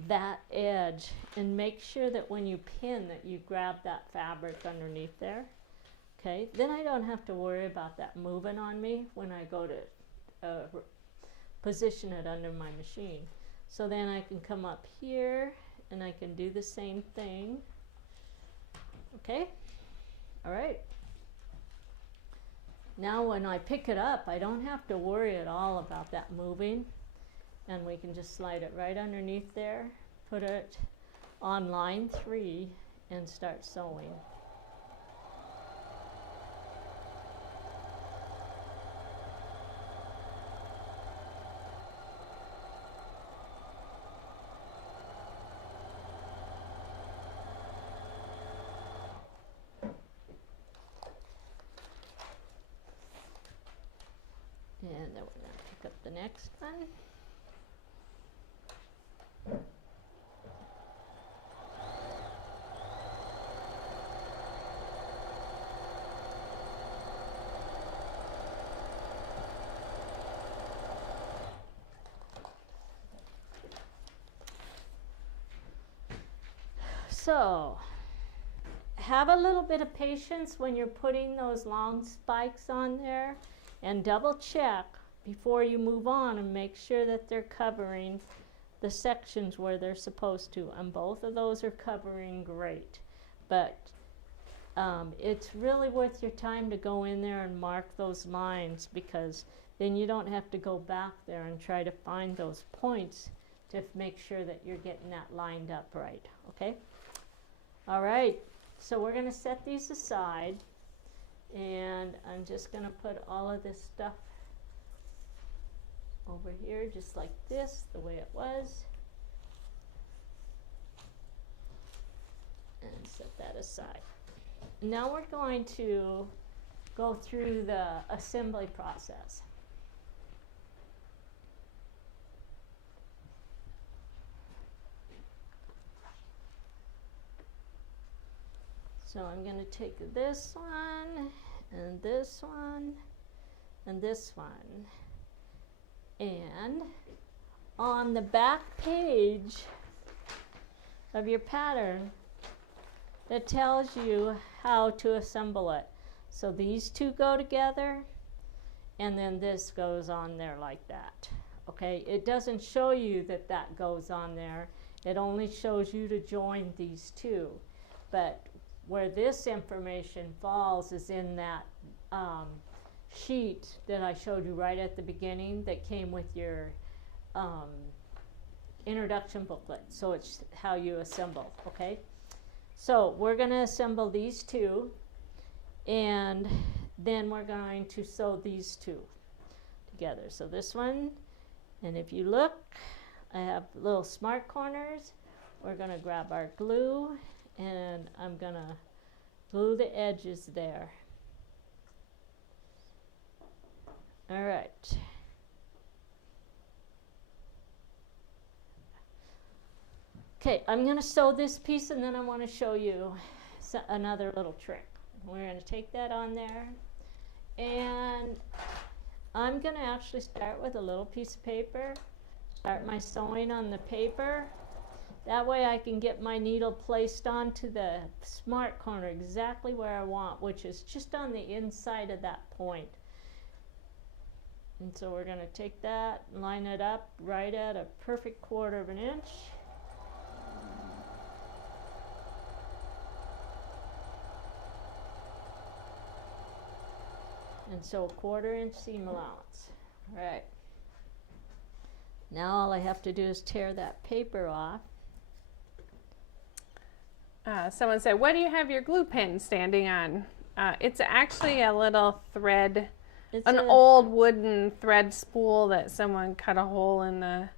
that edge and make sure that when you pin that you grab that fabric underneath there. Okay, then I don't have to worry about that moving on me when I go to position it under my machine. So then I can come up here and I can do the same thing. Okay, all right. Now when I pick it up, I don't have to worry at all about that moving, and we can just slide it right underneath there, put it on line 3 and start sewing. And then we're going to pick up the next one. So, have a little bit of patience when you're putting those long spikes on there, and double check before you move on and make sure that they're covering the sections where they're supposed to, and both of those are covering great. But it's really worth your time to go in there and mark those lines, because then you don't have to go back there and try to find those points to make sure that you're getting that lined up right. Okay? All right, so we're gonna set these aside, and I'm just gonna put all of this stuff over here just like this, the way it was, and set that aside. Now we're going to go through the assembly process. So I'm going to take this one, and this one, and this one. And on the back page of your pattern, it tells you how to assemble it. So these two go together, and then this goes on there like that. Okay, it doesn't show you that that goes on there. It only shows you to join these two. But where this information falls is in that sheet that I showed you right at the beginning that came with your introduction booklet. So it's how you assemble, okay? So we're going to assemble these two, and then we're going to sew these two together. So this one, and if you look, I have little smart corners. We're going to grab our glue, and I'm going to glue the edges there. All right. Okay, I'm going to sew this piece, and then I want to show you another little trick. We're going to take that on there, and I'm going to actually start with a little piece of paper, start my sewing on the paper. That way I can get my needle placed onto the smart corner exactly where I want, which is just on the inside of that point. And so we're going to take that, line it up right at a perfect 1/4 of an inch. And so a 1/4 inch seam allowance. All right. Now all I have to do is tear that paper off. Someone said, what do you have your glue pen standing on? It's actually a little thread, an old wooden thread spool that someone cut a hole in the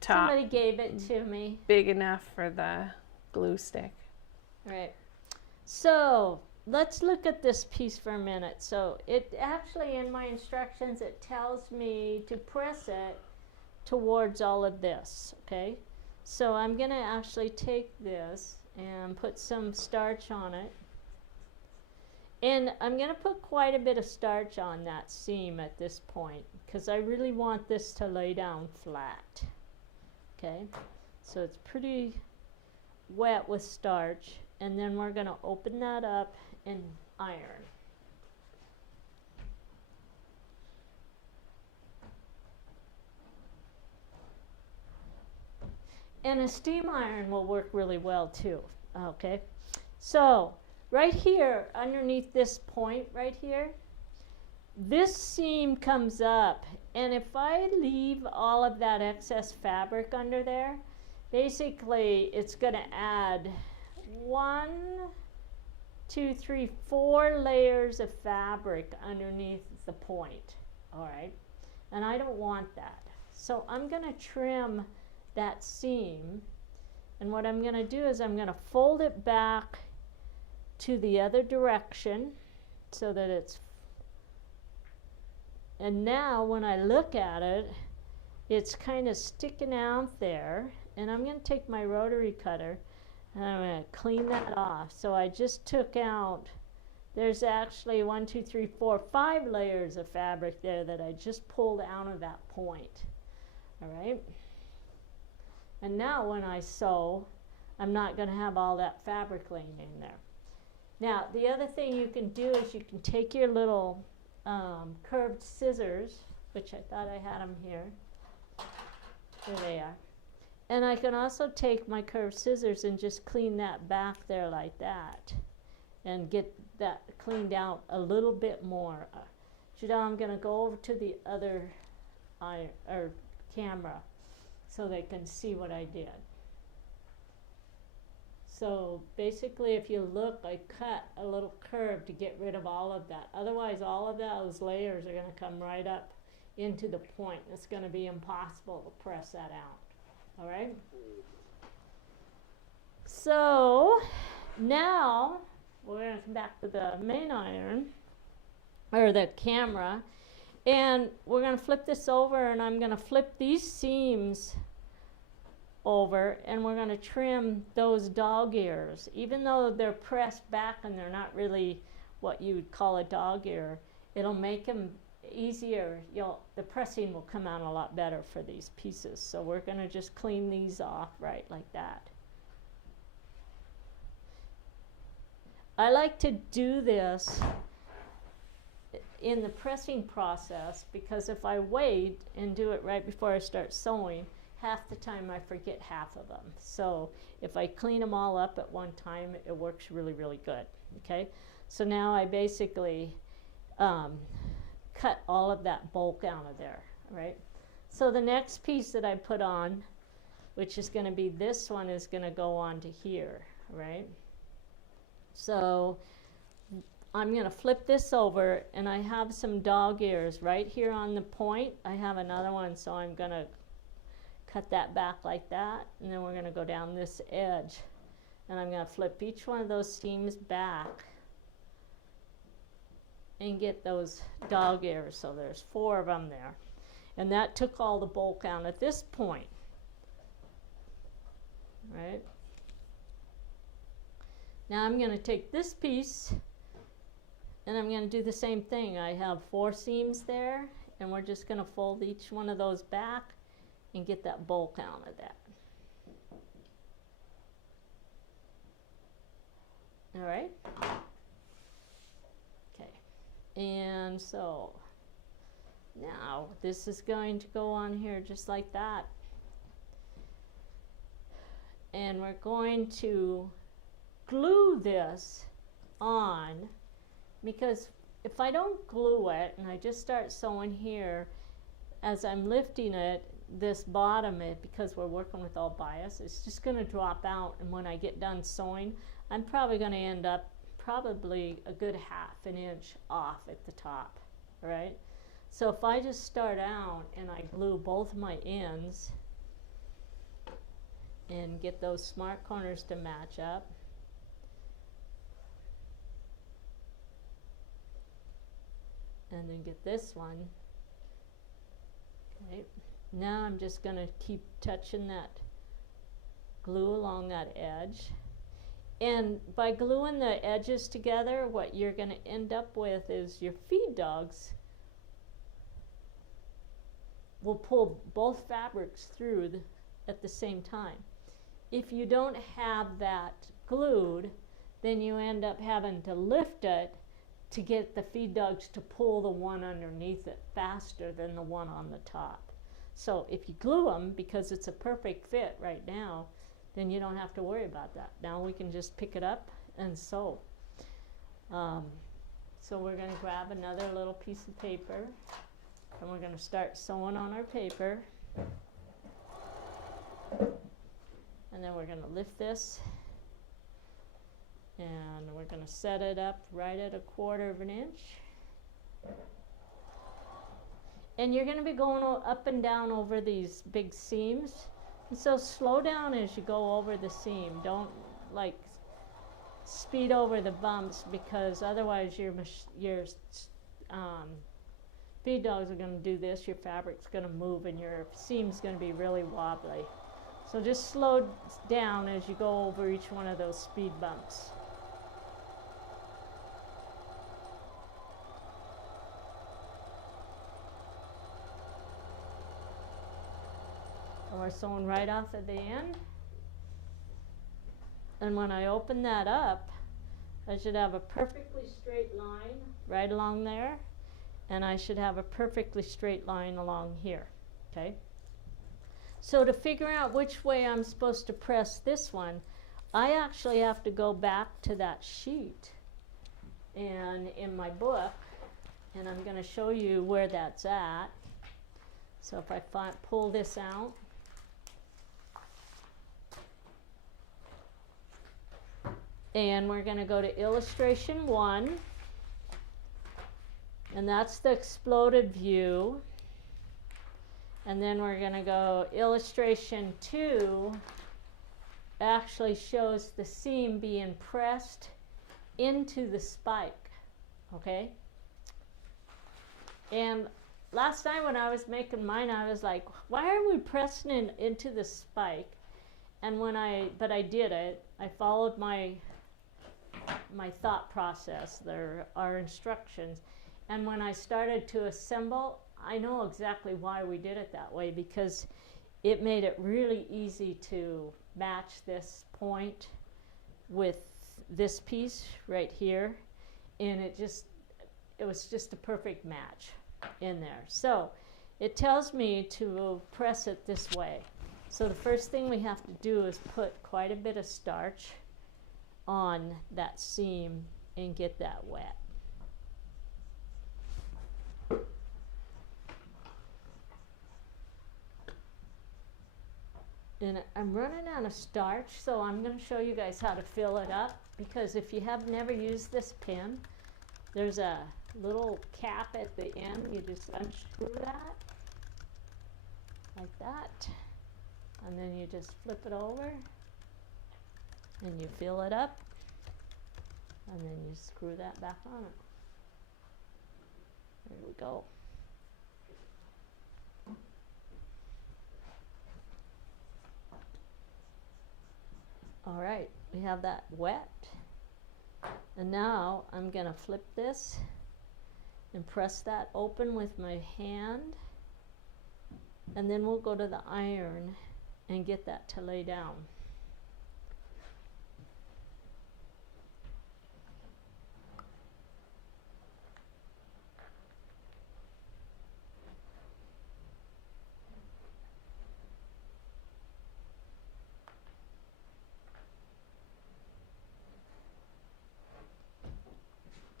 top. Somebody gave it to me. Big enough for the glue stick. All right. So let's look at this piece for a minute. So it actually, in my instructions, it tells me to press it towards all of this, okay? So I'm going to actually take this and put some starch on it. And I'm going to put quite a bit of starch on that seam at this point because I really want this to lay down flat. Okay, so it's pretty wet with starch, and then we're going to open that up and iron. And a steam iron will work really well too. Okay, so right here underneath this point right here, this seam comes up, and if I leave all of that excess fabric under there, basically it's going to add 1, 2, 3, 4 layers of fabric underneath the point. All right, and I don't want that, so I'm going to trim that seam, and what I'm going to do is I'm going to fold it back to the other direction so that it's, and now when I look at it, it's kind of sticking out there, and I'm going to take my rotary cutter and I'm going to clean that off. So I just took out, there's actually 1, 2, 3, 4, 5 layers of fabric there that I just pulled out of that point. All right. And now when I sew, I'm not going to have all that fabric laying in there. Now, the other thing you can do is you can take your little curved scissors, which I thought I had them here. There they are. And I can also take my curved scissors and just clean that back there like that and get that cleaned out a little bit more. Judel, I'm going to go over to the other camera so they can see what I did. So basically, if you look, I cut a little curve to get rid of all of that. Otherwise, all of those layers are going to come right up into the point. It's going to be impossible to press that out. All right? So now we're going to come back to the main iron, or the camera, and we're going to flip this over, and I'm going to flip these seams over, and we're going to trim those dog ears. Even though they're pressed back and they're not really what you would call a dog ear, it'll make them easier. The pressing will come out a lot better for these pieces. So we're going to just clean these off right like that. I like to do this in the pressing process, because if I wait and do it right before I start sewing, half the time I forget half of them. So if I clean them all up at one time, it works really, really good. Okay, so now I basically cut all of that bulk out of there, right? So the next piece that I put on, which is going to be this one, is going to go on to here, right? So I'm going to flip this over, and I have some dog ears right here on the point. I have another one, so I'm going to cut that back like that, and then we're going to go down this edge, and I'm going to flip each one of those seams back and get those dog ears. So there's 4 of them there, and that took all the bulk out at this point, right? Now I'm going to take this piece, and I'm going to do the same thing. I have 4 seams there, and we're just going to fold each one of those back and get that bulk out of that. All right? Okay. And so now this is going to go on here just like that. And we're going to glue this on, because if I don't glue it and I just start sewing here, as I'm lifting it, this bottom, because we're working with all bias, it's just going to drop out, and when I get done sewing, I'm probably going to end up probably a good ½ an inch off at the top, right? So if I just start out and I glue both my ends and get those smart corners to match up, and then get this one, okay. Now I'm just going to keep touching that glue along that edge. And by gluing the edges together, what you're going to end up with is your feed dogs will pull both fabrics through at the same time. If you don't have that glued, then you end up having to lift it to get the feed dogs to pull the one underneath it faster than the one on the top. So if you glue them, because it's a perfect fit right now, then you don't have to worry about that. Now we can just pick it up and sew. So we're going to grab another little piece of paper, and we're going to start sewing on our paper. And then we're going to lift this, and we're going to set it up right at 1/4 inch. And you're going to be going up and down over these big seams. And so slow down as you go over the seam. Don't like speed over the bumps, because otherwise your feed dogs are going to do this, your fabric's going to move, and your seam's going to be really wobbly. So just slow down as you go over each one of those speed bumps. And we're sewing right off at the end. And when I open that up, I should have a perfectly straight line right along there, and I should have a perfectly straight line along here, okay? So to figure out which way I'm supposed to press this one, I actually have to go back to that sheet and in my book, and I'm going to show you where that's at. So if I pull this out, And we're going to go to illustration 1. And that's the exploded view. And then we're going to go illustration 2. Actually shows the seam being pressed into the spike. Okay? And last night when I was making mine, I was like, why are we pressing it into the spike? And but I did it. I followed my thought process. There are instructions. And when I started to assemble, I know exactly why we did it that way, because it made it really easy to match this point with this piece right here. And it was just a perfect match in there. So it tells me to press it this way. So the first thing we have to do is put quite a bit of starch on that seam and get that wet. And I'm running out of starch, so I'm going to show you guys how to fill it up, because if you have never used this pin, there's a little cap at the end. You just unscrew that like that, and then you just flip it over and you fill it up, and then you screw that back on it. There we go. All right, we have that wet. And now I'm going to flip this and press that open with my hand. And then we'll go to the iron and get that to lay down.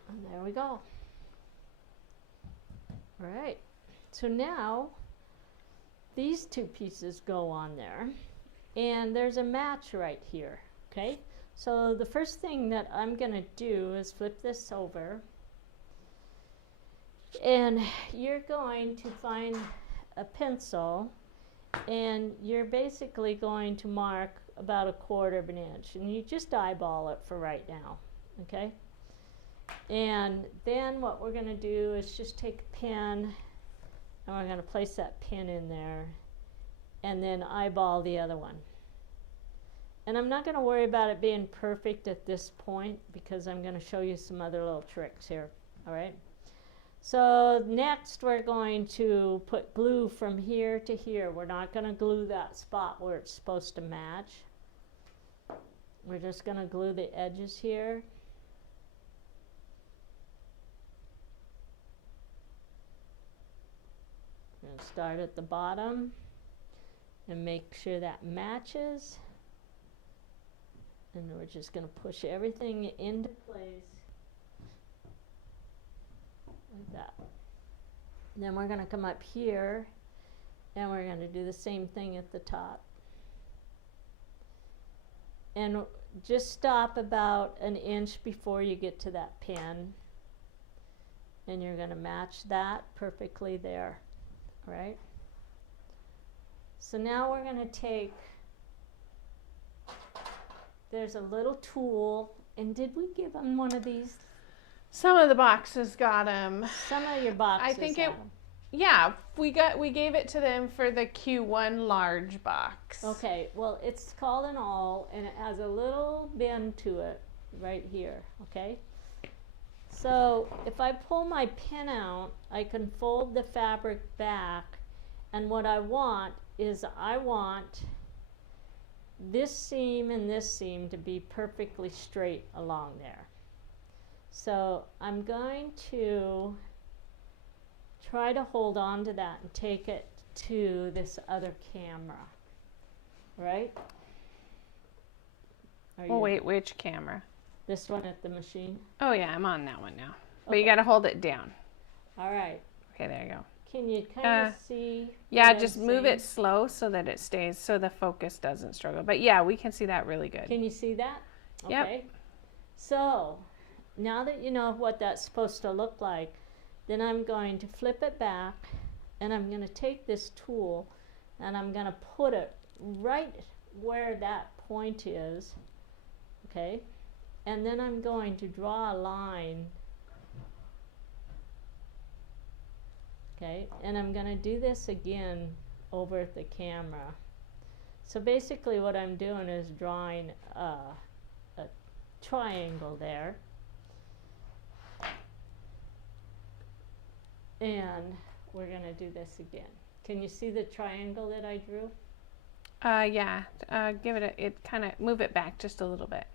And there we go. All right, so now these two pieces go on there, and there's a match right here, okay? So the first thing that I'm going to do is flip this over, and you're going to find a pencil, and you're basically going to mark about 1/4 of an inch, and you just eyeball it for right now, okay? And then what we're going to do is just take a pin, and we're going to place that pin in there, and then eyeball the other one. And I'm not going to worry about it being perfect at this point, because I'm going to show you some other little tricks here. All right. So next we're going to put glue from here to here. We're not going to glue that spot where it's supposed to match. We're just going to glue the edges here. We're going to start at the bottom and make sure that matches. And we're just going to push everything into place like that. And then we're going to come up here and we're going to do the same thing at the top. And just stop about 1 inch before you get to that pin. And you're going to match that perfectly there. All right? So now we're going to take, there's a little tool, and did we give them one of these? Some of the boxes got them. Some of your boxes I think have it, them. yeah, we gave it to them for the Q1 large box. Okay, well, it's called an awl, and it has a little bend to it right here, okay? So if I pull my pin out, I can fold the fabric back, and what I want is I want this seam and this seam to be perfectly straight along there. So I'm going to try to hold on to that and take it to this other camera, right? Oh wait, which camera? This one at the machine. Oh yeah, I'm on that one now. But Okay. you got to hold it down. All right. Okay, there you go. Can you kind of see? Yeah, what just I'm move saying? it slow so that it stays, so the focus doesn't struggle. But yeah, we can see that really good. Can you see that? Yep. Okay. So now that you know what that's supposed to look like, then I'm going to flip it back, and I'm going to take this tool and I'm going to put it right where that point is, okay? And then I'm going to draw a line, okay? And I'm going to do this again over at the camera. So basically what I'm doing is drawing a triangle there. And we're going to do this again. Can you see the triangle that I drew? Yeah. Give it it kind of move it back just a little bit.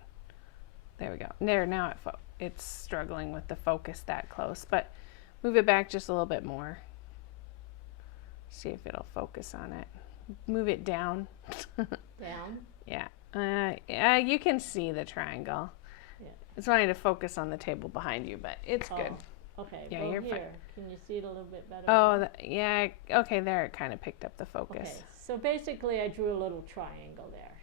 There we go. There, now it's struggling with the focus that close, but move it back just a little bit more. See if it'll focus on it. Move it down. Down? Yeah. You can see the triangle. Yeah. It's wanting to focus on the table behind you, but it's good. Okay, Yeah, well you're here, fine. can you see it a little bit better? Oh, yeah, okay, there it kind of picked up the focus. Okay, so basically I drew a little triangle there.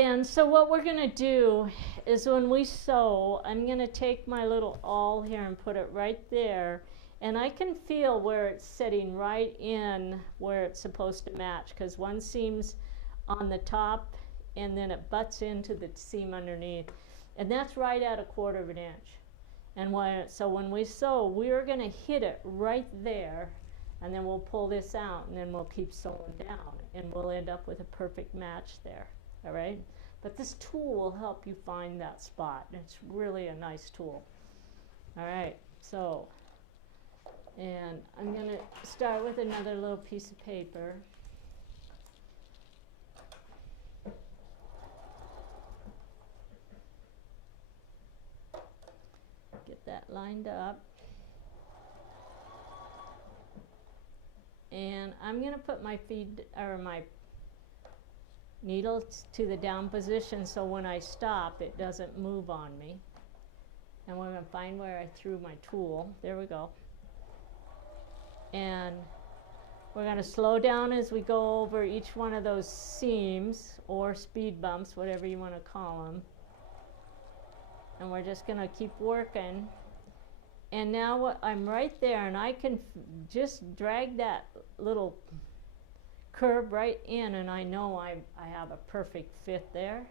And so what we're going to do is when we sew, I'm going to take my little awl here and put it right there. And I can feel where it's sitting right in where it's supposed to match, because one seam's on the top and then it butts into the seam underneath. And that's right at 1/4 inch. And so when we sew, we're going to hit it right there, and then we'll pull this out, and then we'll keep sewing down, and we'll end up with a perfect match there, all right? But this tool will help you find that spot. It's really a nice tool. All right, so, and I'm going to start with another little piece of paper. Get that lined up. And I'm going to put my my needle to the down position so when I stop it doesn't move on me. And we're going to find where I threw my tool. There we go. And we're going to slow down as we go over each one of those seams or speed bumps, whatever you want to call them. And we're just going to keep working. And now I'm right there, and I can just drag that little curve right in, and I know I have a perfect fit there.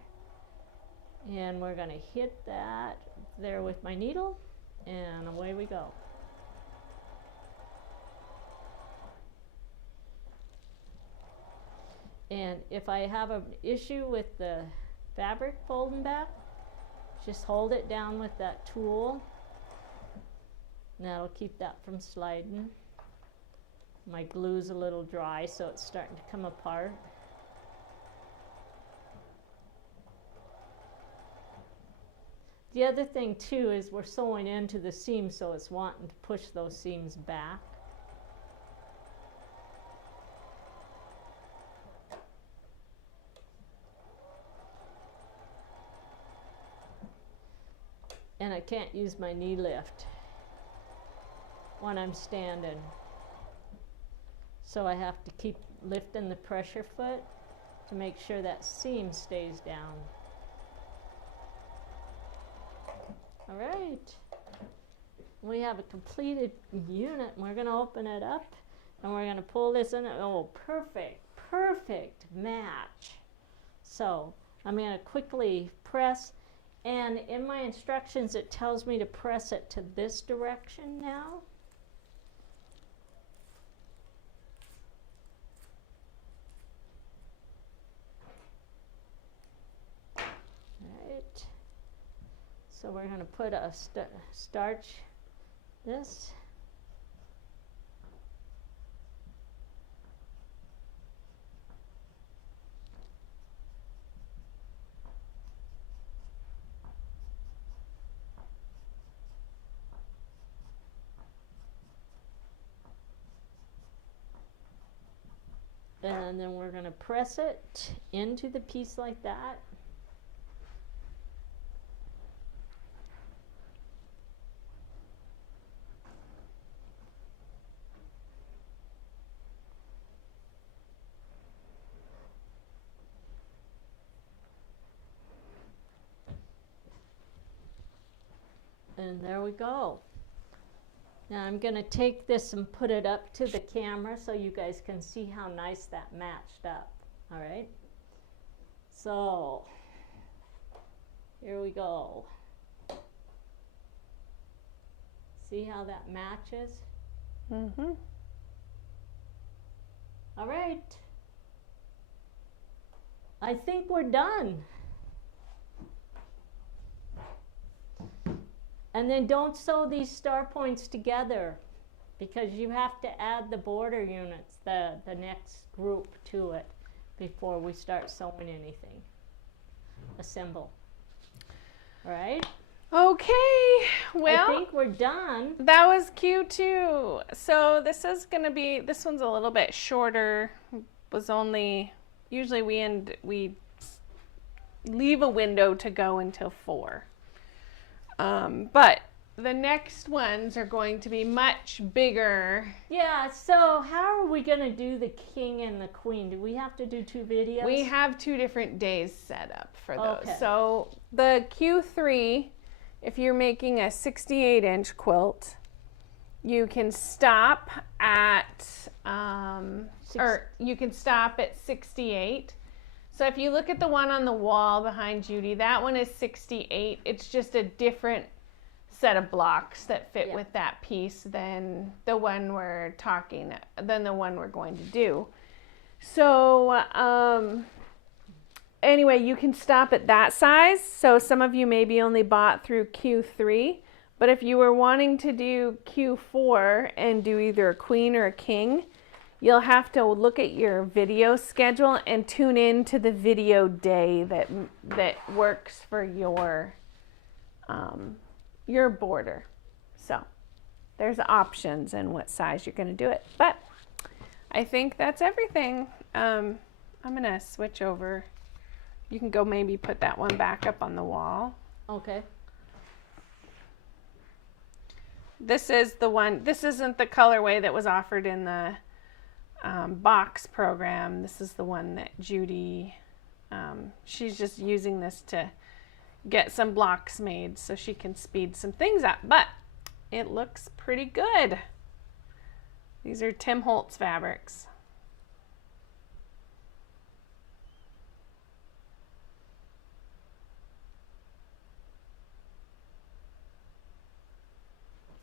And we're going to hit that there with my needle, and away we go. And if I have an issue with the fabric folding back, just hold it down with that tool, and that'll keep that from sliding. My glue's a little dry, so it's starting to come apart. The other thing too is we're sewing into the seam, so it's wanting to push those seams back. And I can't use my knee lift when I'm standing. So I have to keep lifting the pressure foot to make sure that seam stays down. All right. We have a completed unit, and we're going to open it up, and we're going to pull this in. Oh, perfect, perfect match. So I'm going to quickly press. And in my instructions, it tells me to press it to this direction now. All right. So we're going to put a starch this. And then we're going to press it into the piece like that. And there we go. Now I'm going to take this and put it up to the camera so you guys can see how nice that matched up. All right. So here we go. See how that matches? Mm-hmm. All right. I think we're done. And then don't sew these star points together because you have to add the border units, the next group to it before we start sewing anything. Assemble. All right? Okay, well, I think we're done. that was cute too. So this is gonna be, this one's a little bit shorter. Was only, usually we leave a window to go until 4. But the next ones are going to be much bigger. Yeah, so how are we going to do the king and the queen? Do we have to do 2 videos? We have 2 different days set up for those. Okay. So the Q3, if you're making a 68-inch quilt, you can stop at, or you can stop at 68. So if you look at the one on the wall behind Judy, that one is 68. It's just a different set of blocks that fit with that piece than the one we're going to do. So anyway, you can stop at that size. So some of you maybe only bought through Q3, but if you were wanting to do Q4 and do either a queen or a king, you'll have to look at your video schedule and tune in to the video day that works for your border. So there's options and what size you're going to do it. But I think that's everything. I'm going to switch over. You can go maybe put that one back up on the wall. Okay. This is the one. This isn't the colorway that was offered in the box program. This is the one that Judy, she's just using this to get some blocks made so she can speed some things up, but it looks pretty good. These are Tim Holtz fabrics.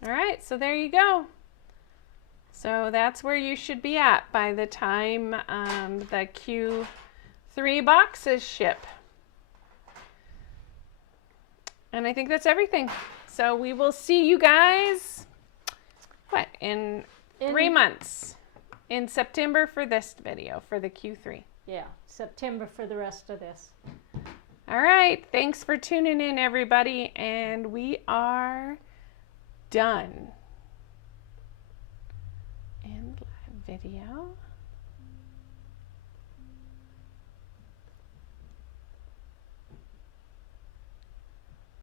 All right, so there you go. So that's where you should be at by the time the Q3 boxes ship. And I think that's everything. So we will see you guys, in 3 months. In September for this video, for the Q3. Yeah, September for the rest of this. All right, thanks for tuning in, everybody. And we are done. End live video.